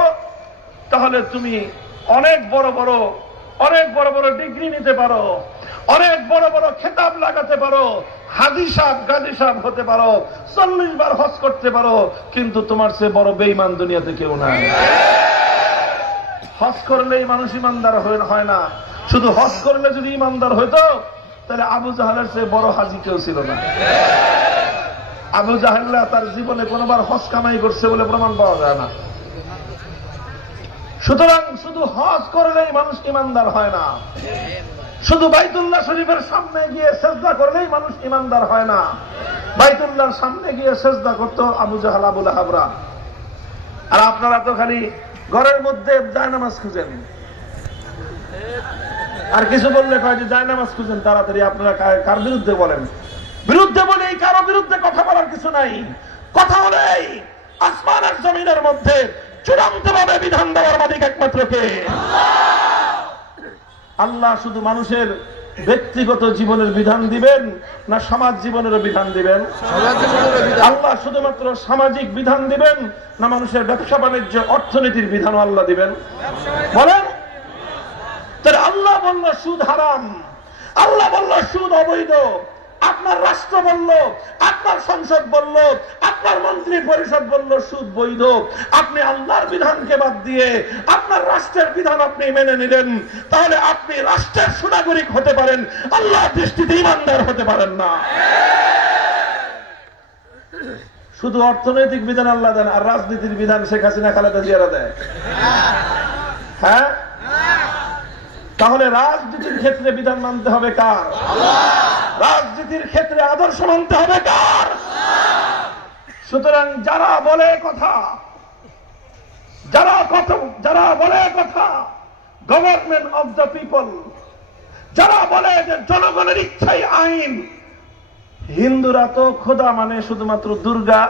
তাহলে তুমি অনেক বড় বড় ডিগ্রি নিতে পারো, অনেক বড় বড় খেতাব লাগাতে পারো, হাজী সাহেব গাজী সাহেব হতে পারো, 40 বার হজ করতে পারো, কিন্তু তোমার চেয়ে বড় বেঈমান দুনিয়াতে কেউ নাই। হজ করলেই মানুষ ইমানদার হয় না। শুধু হজ করলে যদি ইমানদার হইতো তাহলে আবু জাহেলের চেয়ে বড় হাজী কেউ ছিল না। আবু জাহেল্লা তার জীবনে কোনোবার হজ কামাই করছে বলে প্রমাণ পাওয়া যায় না। সুতরাং শুধু হজ করলেই মানুষ ইমানদার হয় না। শুধু বাইতুল্লাহ শরীফের সামনে গিয়ে সেজদা করলেই মানুষ ইমানদার হয় না। বাইতুল্লাহর সামনে গিয়ে সেজদা করতো আবু জাহেল আবু লাহাবরা। আর আপনারা তো খালি ঘরের মধ্যে জায়নামাজ খুঁজেন, আর কিছু বললে কয় যে জায়নামাজ খুঁজেন তাড়াতাড়ি। আপনারা কার বিরুদ্ধে বলেন? বিরুদ্ধে বলে এই কারো বিরুদ্ধে কথা বলার কিছু নাই। কথা হলে আসমান আর জমিনের মধ্যে চূড়ান্ত ভাবে বিধান দেওয়ার মালিক একমাত্র কে? আল্লাহ শুধু মানুষের ব্যক্তিগত জীবনের বিধান দিবেন না সমাজ জীবনেরও বিধান দিবেন? আল্লাহ শুধুমাত্র সামাজিক বিধান দিবেন না মানুষের ব্যবসা বাণিজ্য অর্থনীতির বিধানও আল্লাহ দিবেন? বলেন। তাহলে আল্লাহ বলল সুদ হারাম, আল্লাহ বলল সুদ অবৈধ, আপনার রাষ্ট্র বলল, আপনার সংসদ বলল, আপনার মন্ত্রী পরিষদ বলল সুদ বৈধ। আপনি আল্লাহর বিধানকে বাদ দিয়ে আপনার রাষ্ট্রের বিধান আপনি মেনে নিলেন, তাহলে আপনি রাষ্ট্রের সুনাগরিক হতে পারেন, আল্লাহর দৃষ্টিতে ইমানদার হতে পারেন না। শুধু অর্থনৈতিক বিধান আল্লাহ দেন আর রাজনীতির বিধান শেখ হাসিনা খালেদা জিয়ারা দেয়। হ্যাঁ, তাহলে রাজনীতির ক্ষেত্রে বিধান মানতে হবে কার? রাজনীতির ক্ষেত্রে আদর্শ মানতে হবে কার? সুতরাং যারা বলে কথা গভর্নমেন্ট অফ দ্য পিপল, যারা বলে যে জনগণের ইচ্ছাই আইন, হিন্দুরা তো খোদা মানে শুধুমাত্র দুর্গা,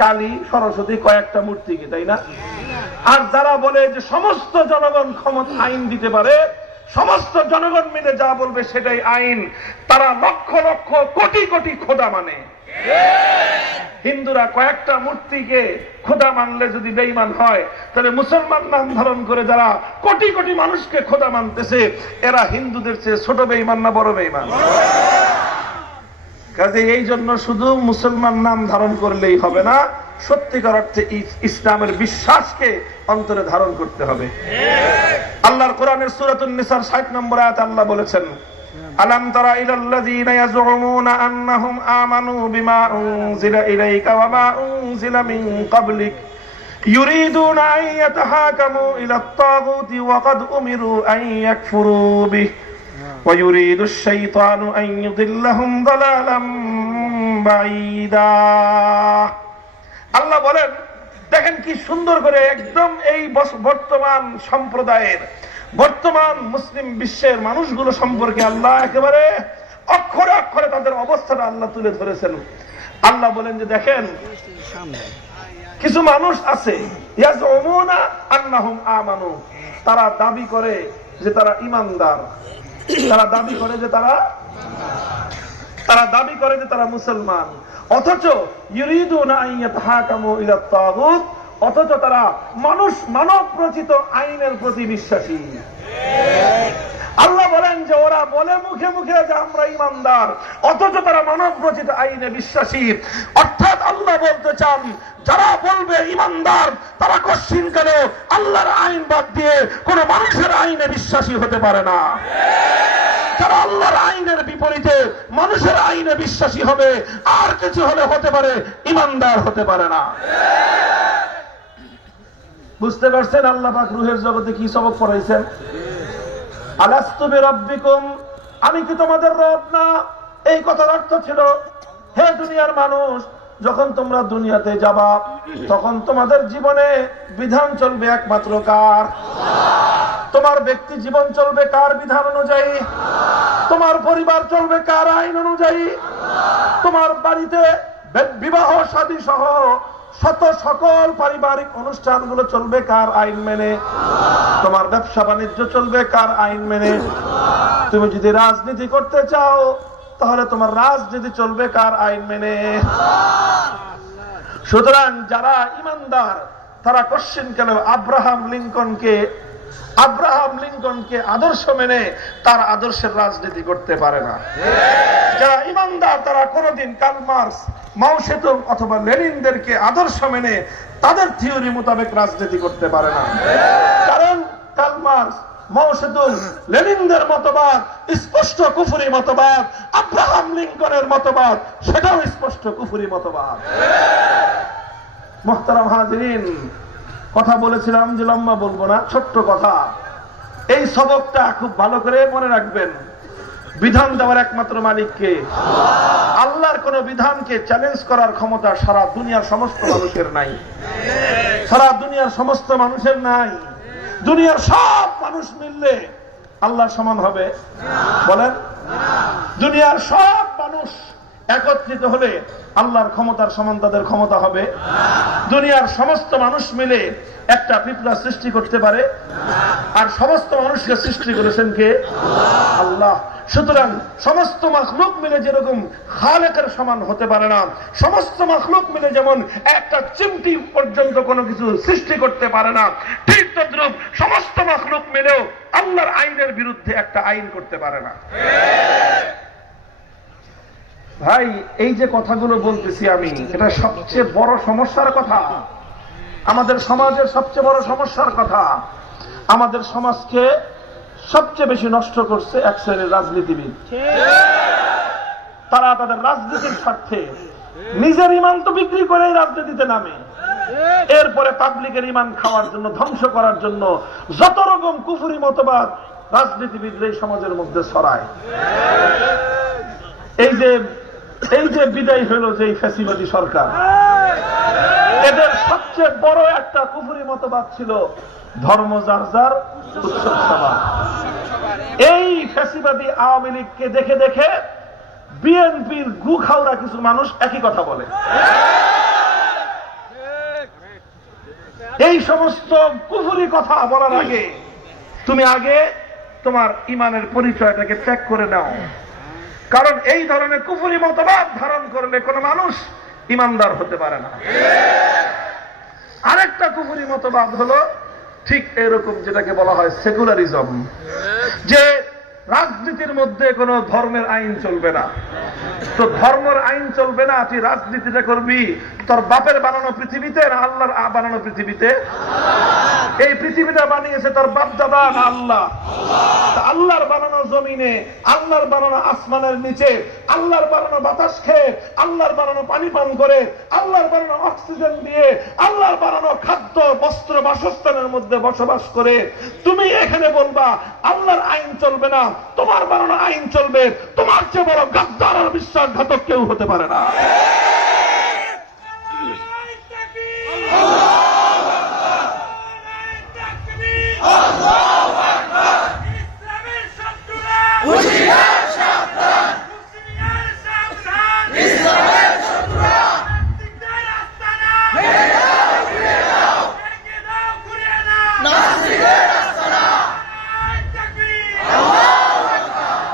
কালী, সরস্বতী, কয়েকটা মূর্তিকে, তাই না? আর যারা বলে যে সমস্ত জনগণ ক্ষমতা আইন দিতে পারে, সমস্ত জনগণ মিলে যা বলবে সেটাই আইন, তারা লক্ষ লক্ষ কোটি কোটি খোদা মানে। হিন্দুরা কয়েকটা মূর্তিকে খোদা মানলে যদি বেঈমান হয়, তাহলে মুসলমান নাম ধারণ করে যারা কোটি কোটি মানুষকে খোদা মানতেছে, এরা হিন্দুদের চেয়ে ছোট বেঈমান না বড় বেঈমান? কাজে এই জন্য শুধু মুসলমান নাম ধারণ করলেই হবে না, সত্যিকার অর্থে ইসলামের বিশ্বাসকে অন্তরে ধারণ করতে হবে। আল্লাহর কোরআনের সূরাতুন নিসার 60 নম্বর আয়াতে আল্লাহ বলেছেন, আলাম তারা ইলাল্লাযীনা ইয়াজউমুনা আন্নাহুম আমানু বিমা উনজিলা ইলাইকা ওয়া মা উনজিলা মিন ক্বাবলিক ইউরিদুনা আন ইয়াতাহাকামু ইলাত তাগুতি ওয়া ক্বাদ উমিরু আন ইয়াকফুরু বিহি ওয়া ইউরিদুশ শাইতানু আন ইউদিল্লাহুম দালালাম বাঈদা। আল্লাহ বলেন, দেখেন কি সুন্দর করে একদম এই বর্তমান সম্প্রদায়ের, বর্তমান মুসলিম বিশ্বের মানুষগুলো সম্পর্কে আল্লাহ একেবারে অক্ষরে অক্ষরে তাদের অবস্থাটা আল্লাহ তুলে ধরেছেন। আল্লাহ বলেন যে দেখেন, কিছু মানুষ আছে ইয়াজউমুনা আন্নাহুম আমানু, তারা দাবি করে যে তারা ঈমানদার, তারা দাবি করে যে তারা মুসলমান, অথচ ইউরিদুনা আন ইয়াতাহাকামু ইলাত তাগুত, অথচ তারা মানব রচিত আইনের প্রতি বিশ্বাসী। আল্লাহ বলেন যে ওরা বলে মুখে মুখে যে আমরা ঈমানদার, অথচ তারা মানব রচিত আইনে বিশ্বাসী। অর্থাৎ আল্লাহ বলতে চান, যারা বলবে ঈমানদার তারা কশ্চিনকালে আল্লাহর আইন বাদ দিয়ে কোন মানুষের আইনে বিশ্বাসী হতে পারে না। যারা আল্লাহর আইনের বিপরীতে মানুষের আইনে বিশ্বাসী হবে, আর কিছু হলে হতে পারে, ঈমানদার হতে পারে না। বুঝতে পারছেন আল্লাহ পাক রূহের জগতে কি সবক পড়াইছেন? আলাস্তু বিরাব্বিকুম, আমি কি তোমাদের রব না? এই কথার অর্থ ছিল, হে দুনিয়ার মানুষ, যখন তোমরা দুনিয়াতে যাবা তখন তোমাদের জীবনে বিধান চলবে একমাত্র কার? তোমার ব্যক্তি জীবন চলবে কার বিধান অনুযায়ী? তোমার পরিবার চলবে কার আইন অনুযায়ী? তোমার বাড়িতে বিবাহ শাদী সহ সকল পারিবারিক অনুষ্ঠানগুলো চলবে কার আইন মেনে? তোমার ব্যবসা বাণিজ্য চলবে কার আইন মেনে? তুমি যদি রাজনীতি করতে চাও তাহলে তোমার রাজনীতি চলবে কার আইন মেনে? সুতরাং যারা ঈমানদার তারা কোশ্চিনকালে আব্রাহাম লিঙ্কনকে আদর্শ মেনে তার আদর্শের রাজনীতি করতে পারে না। যারা ঈমানদার তারা কোনদিন কার্ল মার্কস, মাও সেতুং অথবা লেনিনদেরকে আদর্শ মেনে তাদের থিওরি মোতাবেক রাজনীতি করতে পারে না। কারণ কার্ল মার্কস, মাও সেতুং, লেনিনদের মতবাদ স্পষ্ট কুফরি মতবাদ, আব্রাহাম লিঙ্কনের মতবাদ সেটাও স্পষ্ট কুফরি মতবাদ। মুহতারাম হাজিরিন, কথা বলেছিলাম যে লম্বা বলবো না, ছোট্ট কথা। এই সবকটা খুব ভালো করে মনে রাখবেন। বিধান দেওয়ার একমাত্র মালিককে। আল্লাহর কোন বিধানকে চ্যালেঞ্জ করার ক্ষমতা সারা দুনিয়ার সমস্ত মানুষের নাই। সারা দুনিয়ার সমস্ত মানুষের নাই। দুনিয়ার সব মানুষ মিললে আল্লাহ সমান হবে? বলেন, দুনিয়ার সব মানুষ একত্রিত হলে আল্লাহর ক্ষমতার সমান তাদের ক্ষমতা হবে? দুনিয়ার সমস্ত মানুষ মিলে একটা পিঁপড়া সৃষ্টি করতে পারে? আর সমস্ত মানুষকে সৃষ্টি করেছেন কে? আল্লাহ। সুতরাং সমস্ত মাখলুক মিলে যেরকম খালেকের সমান হতে পারে না, সমস্ত মাখলুক মিলে যেমন একটা চিমটি পর্যন্ত কোনো কিছু সৃষ্টি করতে পারে না, ঠিক তদ্রূপ সমস্ত মাখলুক মিলেও আল্লাহর আইনের বিরুদ্ধে একটা আইন করতে পারে না। ভাই, এই যে কথাগুলো বলতেছি আমি, এটা সবচেয়ে বড় সমস্যার কথা, আমাদের সমাজের সবচেয়ে বড় সমস্যার কথা। আমাদের সমাজকে সবচেয়ে বেশি নষ্ট করছে এক শ্রেণীর রাজনীতিবিদ। তারা তাদের রাজনীতির স্বার্থে নিজের ঈমান তো বিক্রি করে রাজনীতিতে নামে, এরপরে পাবলিকের ঈমান খাওয়ার জন্য, ধ্বংস করার জন্য যত রকম কুফরি মতবাদ রাজনীতিবিদরা এই সমাজের মধ্যে ছড়ায়। এই যে বিদায় হইল যে ফ্যাসিবাদী সরকার, এদের সবচেয়ে বড় একটা কুফরি মতবাদ ছিল ধর্ম যার যার, উৎসব সবার। এই ফ্যাসিবাদী আওয়ামী লীগকে দেখে দেখে বিএনপির গু খাওয়া কিছু মানুষ একই কথা বলে। এই সমস্ত কুফরি কথা বলার আগে তুমি আগে তোমার ঈমানের পরিচয়টাকে চেক করে নাও। কারণ এই ধরনের কুফরি মতবাদ ধারণ করলে কোন মানুষ ঈমানদার হতে পারে না। আরেকটা কুফরি মতবাদ হলো ঠিক এরকম, যেটাকে বলা হয় সেকুলারিজম, যে রাজনীতির মধ্যে কোন ধর্মের আইন চলবে না, তো ধর্মের আইন চলবে না, তুই রাজনীতিটা করবি তোর বাপের বানানো পৃথিবীতে না আল্লাহর বানানো পৃথিবীতে? এই পৃথিবীটা বানিয়েছে তোর বাপ দাদা না আল্লাহ? আল্লাহর বানানো জমিনে, আল্লাহর বানানো আসমানের নিচে, আল্লাহর বানানো বাতাস খেয়ে, আল্লাহর বানানো পানি পান করে, আল্লাহর বানানো অক্সিজেন দিয়ে, আল্লাহর বানানো খাদ্য বস্ত্র বাসস্থানের মধ্যে বসবাস করে তুমি এখানে বলবা আল্লাহর আইন চলবে না, তোমার বানানো আইন চলবে? তোমার চেয়ে বড় গাদ্দার আর বিশ্বাসঘাতক কেউ হতে পারে না।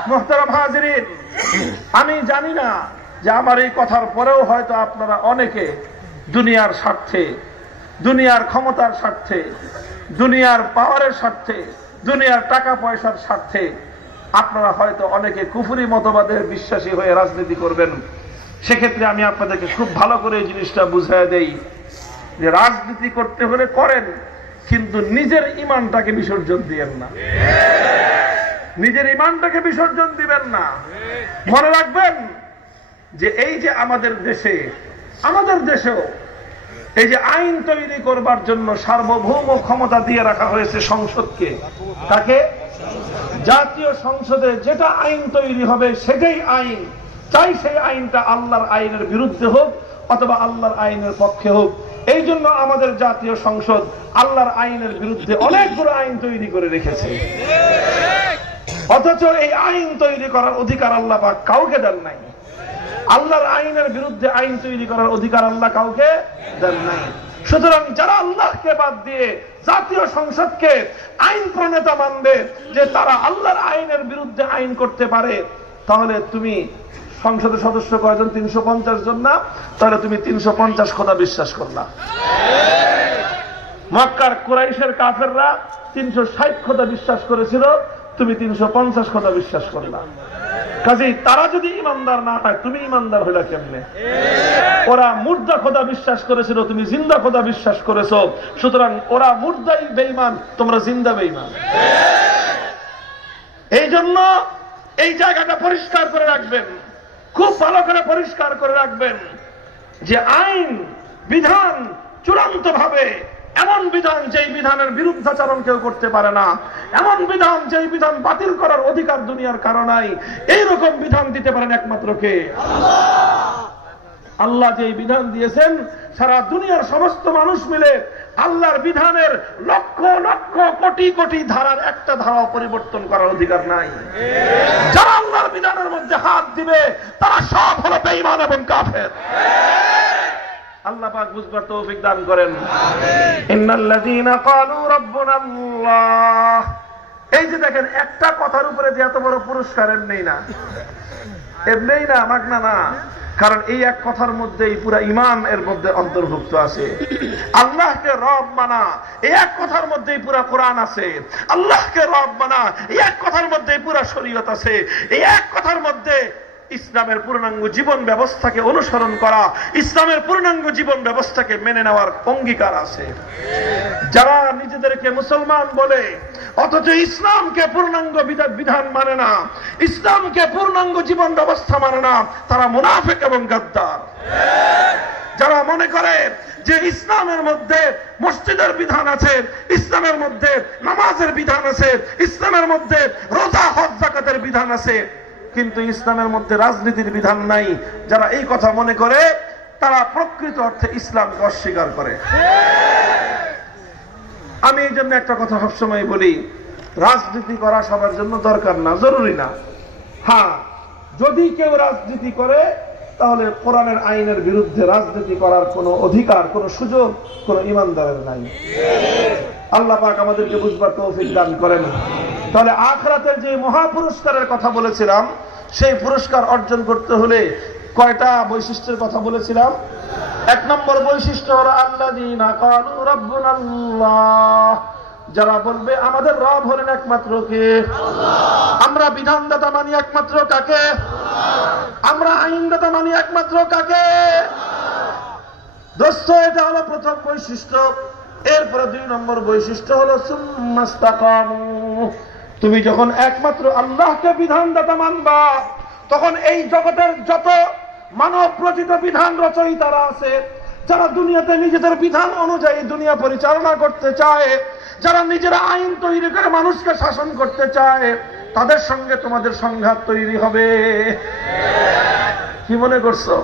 মোহতারাম হাজিরিন, আমি জানি না যে আমার এই কথার পরেও হয়তো আপনারা অনেকে দুনিয়ার স্বার্থে, দুনিয়ার ক্ষমতার স্বার্থে, দুনিয়ার পাওয়ারের স্বার্থে, দুনিয়ার টাকা পয়সার স্বার্থে আপনারা হয়তো অনেকে কুফরি মতবাদের বিশ্বাসী হয়ে রাজনীতি করবেন। সেক্ষেত্রে আমি আপনাদেরকে খুব ভালো করে এই জিনিসটা বুঝিয়ে দেই যে রাজনীতি করতে হলে করেন, কিন্তু নিজের ঈমানটাকে বিসর্জন দিবেন না, নিজের ঈমানটাকে বিসর্জন দিবেন না। মনে রাখবেন যে এই যে আমাদের দেশেও এই যে আইন তৈরি করবার জন্য সার্বভৌম ক্ষমতা দিয়ে রাখা হয়েছে সংসদকে। তাকে জাতীয় সংসদে যেটা আইন তৈরি হবে সেটাই আইন, চাই সেই আইনটা আল্লাহর আইনের বিরুদ্ধে হোক অথবা আল্লাহর আইনের পক্ষে হোক। এই জন্য আমাদের জাতীয় সংসদ আল্লাহর আইনের বিরুদ্ধে অনেকগুলো আইন তৈরি করে রেখেছে, অথচ এই আইন তৈরি করার অধিকার আল্লাহ পাক কাউকে দেন নাই। আল্লাহর আইনের বিরুদ্ধে আইন তৈরি করার অধিকার আল্লাহ কাউকে দেন নাই। সুতরাং যারা আল্লাহকে বাদ দিয়ে জাতীয় সংসদকে আইন প্রণেতা মানবে যে তারা আল্লাহর আইনের বিরুদ্ধে আইন করতে পারে, তাহলে তুমি সংসদের সদস্য কয়জন? 350 জন না? তাহলে তুমি 350 খোদা বিশ্বাস করলা। মক্কার কুরাইশের কাফেররা 360 খোদা বিশ্বাস করেছিল, তুমি 350 খোদা বিশ্বাস করলা। কাজেই তারা যদি ইমানদার না হয় তুমি ইমানদার হইলা কেমনে? ওরা মুর্দা খোদা বিশ্বাস করেছিল, তুমি জিন্দা খোদা বিশ্বাস করেছো। সুতরাং ওরা মুর্দাই বেঈমান, তোমরা জিন্দা বেঈমান। এই জন্য এই জায়গাটা পরিষ্কার করে রাখবেন, খুব ভালো করে পরিষ্কার করে রাখবেন যে আইন বিধান চূড়ান্ত ভাবে এমন বিধান যেই বিধানের বিরুদ্ধাচরণ কেউ করতে পারে না, এমন বিধান যেই বিধান বাতিল করার অধিকার দুনিয়ার কারো নাই, এইরকম বিধান দিতে পারেন একমাত্র কে? আল্লাহ যেই বিধান দিয়েছেন সারা দুনিয়ার সমস্ত মানুষ মিলে আল্লাহর বিধানের লক্ষ লক্ষ কোটি কোটি ধারার একটা ধারা পরিবর্তন করার অধিকার নাই। যারা আল্লাহর বিধানের মধ্যে হাত দিবে তারা সব হলো বেঈমান এবং কাফের। আল্লাহ পাক বুঝবার তৌফিক দান করেন। ইন্নাল্লাযীনা ক্বালু রাব্বুনাল্লাহ, এই যে দেখেন একটা কথার উপরে যে এত বড় পুরস্কার এমনিই না, এমনিই না, মাগনা না। কারণ এই এক কথার মধ্যেই পুরা ঈমান এর মধ্যে অন্তর্ভুক্ত আছে। আল্লাহকে রব মানা এই এক কথার মধ্যেই পুরা কোরআন আছে। আল্লাহকে রব মানা এই এক কথার মধ্যেই পুরা শরীয়ত আছে। এই এক কথার মধ্যে ইসলামের পূর্ণাঙ্গ জীবন ব্যবস্থাকে অনুসরণ করা, ইসলামের পূর্ণাঙ্গ জীবন ব্যবস্থাকে মেনে নেওয়ার অঙ্গীকার আছে। যারা নিজেদেরকে মুসলমান বলে অথচ ইসলামকে পূর্ণাঙ্গ বিধান মানে না, ইসলামকে পূর্ণাঙ্গ জীবন ব্যবস্থা মানে না, তারা মুনাফিক এবং গাদ্দার। যারা মনে করে যে ইসলামের মধ্যে মসজিদের বিধান আছে, ইসলামের মধ্যে নামাজের বিধান আছে, ইসলামের মধ্যে রোজা হজ যাকাতের বিধান আছে, কিন্তু ইসলামের মধ্যে রাজনীতির বিধান নাই, যারা এই কথা মনে করে তারা প্রকৃত অর্থে ইসলামকে অস্বীকার করে। আমি এই জন্য একটা কথা সবসময় বলি, রাজনীতি করা সবার জন্য দরকার না, জরুরি না। হ্যাঁ, যদি কেউ রাজনীতি করে তাহলে কোরআনের আইনের বিরুদ্ধে রাজনীতি করার কোনো অধিকার, কোনো সুযোগ কোনো ইমানদারের নাই। আল্লাহ পাক আমাদেরকে বুঝবার তৌফিক দান করেন। তাহলে আখিরাতের যে মহা পুরস্কারের কথা বলেছিলাম, সেই পুরস্কার অর্জন করতে হলে কয়টা বৈশিষ্ট্যের কথা বলেছিলাম? 1 নম্বর বৈশিষ্ট্য হলো আল্লাযীনা ক্বালু রাব্বুনাল্লাহ, যারা বলবে আমাদের রব হলেন একমাত্র কে? আল্লাহ। আমরা বিধানদাতা মানি একমাত্র কাকে? আমরা আইনদাতা মানি একমাত্র কাকে? দোস্ত, এটা হলো প্রথম বৈশিষ্ট্য। এরপরে 2 নম্বর বৈশিষ্ট্য হলো সুম্মাস্তাকামু। তুমি যখন একমাত্র আল্লাহকে বিধানদাতা মানবা, তখন এই জগতের যত মানব রচিত বিধান রচয়িতারা আছে, যারা দুনিয়াতে নিজেদের বিধান অনুযায়ী দুনিয়া পরিচালনা করতে চায়, যারা নিজেরা আইন তৈরি করে মানুষকে শাসন করতে চায়, তাদের সঙ্গে তোমাদের সংঘাত তৈরি হবে। কি মনে করছো?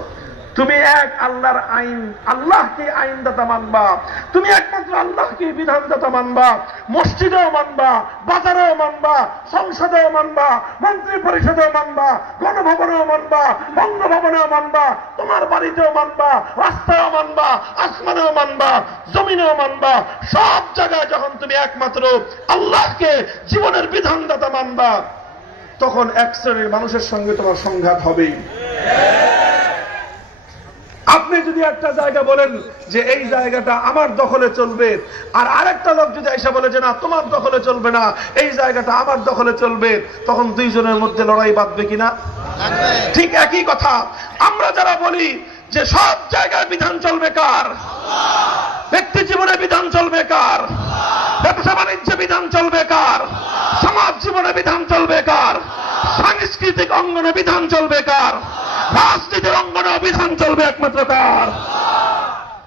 তুমি এক আল্লাহর আইন, আল্লাহকে আইনদাতা মানবা, তুমি একমাত্র আল্লাহকে বিধানদাতা মানবা, মসজিদেও মানবা, বাজারেও মানবা, সংসদেও মানবা, মন্ত্রী পরিষদেও মানবা, গণভবনেও মানবা, বঙ্গভবনেও মানবা, তোমার বাড়িতেও মানবা, রাস্তায়ও মানবা, আসমানেও মানবা, জমিনেও মানবা। সব জায়গায় যখন তুমি একমাত্র আল্লাহকে জীবনের বিধানদাতা মানবা, তখন এক শ্রেণীর মানুষের সঙ্গে তোমার সংঘাত হবেই। আপনি যদি একটা জায়গা বলেন যে এই জায়গাটা আমার দখলে চলবে, আর আরেকটা লোক যদি এসে বলে যে না তোমার দখলে চলবে না, এই জায়গাটা আমার দখলে চলবে, তখন দুইজনের মধ্যে লড়াই বাঁধবে কিনা? ঠিক একই কথা আমরা যারা বলি যে সব জায়গায় বিধান চলবে কার? ব্যক্তি জীবনে বিধান চলবে কার? ব্যবসা বাণিজ্যে বিধান চলবে কার? সমাজ জীবনে বিধান চলবে কার? সাংস্কৃতিক অঙ্গনে বিধান চলবে কার? রাজনীতির অঙ্গনে বিধান চলবে একমাত্র কার?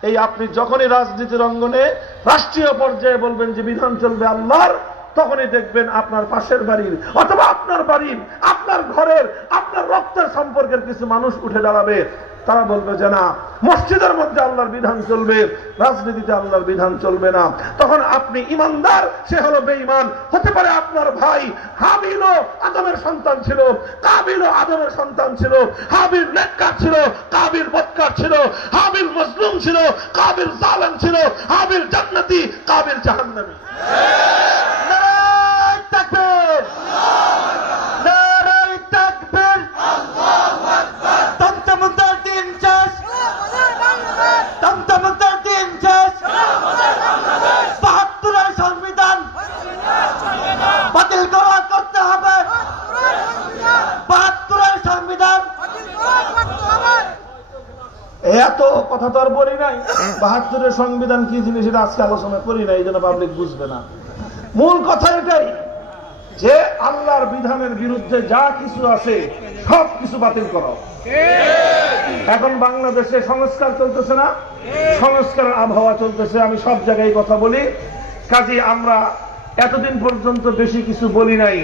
এই আপনি যখনই রাজনীতির অঙ্গনে রাষ্ট্রীয় পর্যায়ে বলবেন যে বিধান চলবে আল্লাহর, তখনই দেখবেন আপনার পাশের বাড়ির অথবা আপনার বাড়ির, আপনার ঘরের, আপনার রক্তের সম্পর্কের কিছু মানুষ উঠে দাঁড়াবে। তারা বলবে যে না, মসজিদের মধ্যে আল্লাহর বিধান চলবে, রাজনীতিতে আল্লাহর বিধান চলবে না। তখন আপনি ইমানদার, সে হলো বেঈমান। হতে পারে আপনার ভাই হাবিলও আদমের সন্তান ছিল, কাবিলও আদমের সন্তান ছিল, হাবিল নেককার ছিল, কাবিল বদকার ছিল, হাবিল মজলুম ছিল, কাবিল জালেম ছিল, হাবিল জান্নাতি, কাবিল জাহান্নামী। নারায়ে তাকবীর, নারায়ে তাকবীর, আল্লাহু আকবার। তন্তমুদ্দার দিন শেষ, তন্তমুদ্দার দিন শেষ। ৭২-এর সংবিধান বাতিল করতে হবে, ৭২-এর সংবিধান। এত কথা তো আর বলি নাই। ৭২-এর সংবিধান কি জিনিস এটা আজকে আলোচনা করি না, এই জন্য পাবলিক বুঝবে না। মূল কথা এটাই যে আল্লাহর বিধানের বিরুদ্ধে যা কিছু আছে সব কিছু বাতিল করো। এখন বাংলাদেশে সংস্কার চলতেছে না? সংস্কারের আবহাওয়া চলতেছে, আমি সব জায়গায় কথা বলি। কাজে আমরা এতদিন পর্যন্ত বেশি কিছু বলি নাই,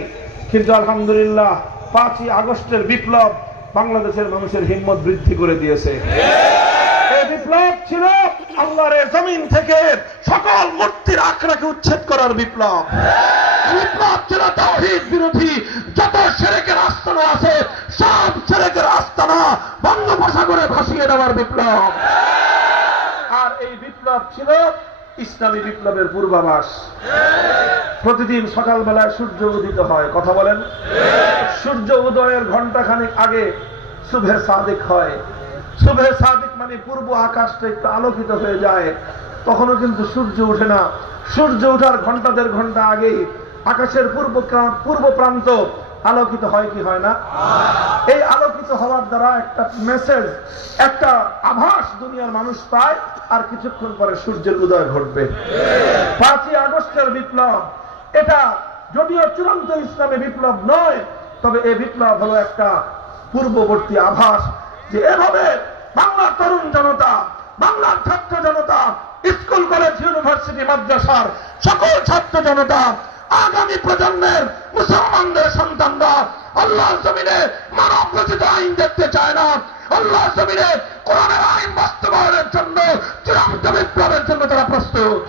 কিন্তু আলহামদুলিল্লাহ 5ই আগস্টের বিপ্লব বাংলাদেশের মানুষের হিম্মত বৃদ্ধি করে দিয়েছে। এই বিপ্লব ছিল আল্লাহর জমিন থেকে সকল মূর্তির আখড়াকে উচ্ছেদ করার বিপ্লব। বিপ্লব ছিল তাওহীদ বিরোধী যত শিরকের আস্তানা আছে সব শিরকের আস্তানা বঙ্গোপসাগরে ভাসিয়ে দেওয়ার বিপ্লব। আর এই বিপ্লব ছিল ইসলামী বিপ্লবের পূর্বাভাস। প্রতিদিন সকালবেলায় সূর্য উদিত হয়, কথা বলেন। সূর্য উদয়ের ঘণ্টাখানেক আগে সুবহে সাদিক হয়। সুবহে সাদিক মানে পূর্ব আকাশটা একটু আলোকিত হয়ে যায়। তখনও কিন্তু সূর্য উঠে না। সূর্য ওঠার ঘণ্টা দেড় ঘণ্টা আগেই আকাশের পূর্ব প্রান্ত আলোকিত হয় কি হয় না? এই আলোকিত হওয়ার দ্বারা একটা মেসেজ, একটা আভাস দুনিয়ার মানুষ পায়, আর কিছুক্ষণ পরে সূর্যের উদয় ঘটবে। 5ই আগস্টের বিপ্লব এটা যদিও চূড়ান্ত ইসলামী বিপ্লব নয়, তবে এই বিপ্লব হলো একটা পূর্ববর্তী আভাস যে এভাবে বাংলার তরুণ জনতা, বাংলার ছাত্র জনতা, স্কুল কলেজ ইউনিভার্সিটি মাদ্রাসার সকল ছাত্র জনতা, আগামী প্রজন্মের মুসলমানদের সন্তানরা আল্লাহর জমিনে মানব রচিত আইন দেখতে চায় না। আল্লাহর জমিনে কোরআনের আইন বাস্তবায়নের জন্য চূড়ান্ত বিপ্লবের জন্য তারা প্রস্তুত।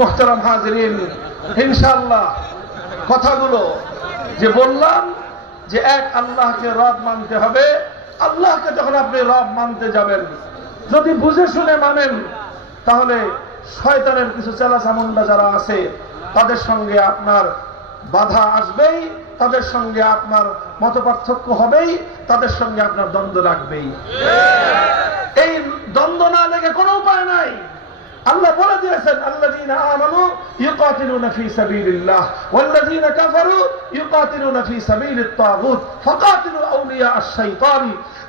মুহতারাম হাজিরিন, ইনশাআল্লাহ কথাগুলো যে বললাম যে এক আল্লাহকে রব মানতে হবে, আল্লাহকে যখন আপনি রব মানতে যাবেন, যদি বুঝে শুনে মানেন, তাহলে শয়তানের কিছু চেলাচামুন্ডা যারা আছে তাদের সঙ্গে আপনার বাধা আসবেই, তাদের সঙ্গে আপনার মতপার্থক্য হবেই, তাদের সঙ্গে আপনার দ্বন্দ্ব লাগবেই। এই দ্বন্দ্ব না লেগে কোনো উপায় নাই। আল্লাহ বলে দিয়েছেন, আল্লাযীনা আমানু ইউকাতিলুনা ফী সাবিলিল্লাহ ওয়াল্লাযীনা কাফারু ইউকাতিলুনা ফী সাবিলিত তাগুত ফাকাতিলু আউলিয়া আশ-শাইতান।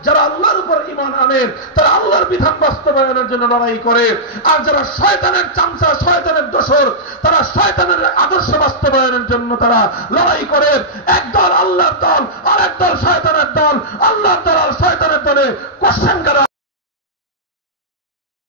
যারা আল্লাহর উপর ঈমান আনে তারা আল্লাহর বিধান বাস্তবায়নের জন্য লড়াই করে, আর যারা শয়তানের চামচা, শয়তানের দোসর, তারা শয়তানের আদর্শ বাস্তবায়নের জন্য তারা লড়াই করে। একদল আল্লাহর দল আর একদল শয়তানের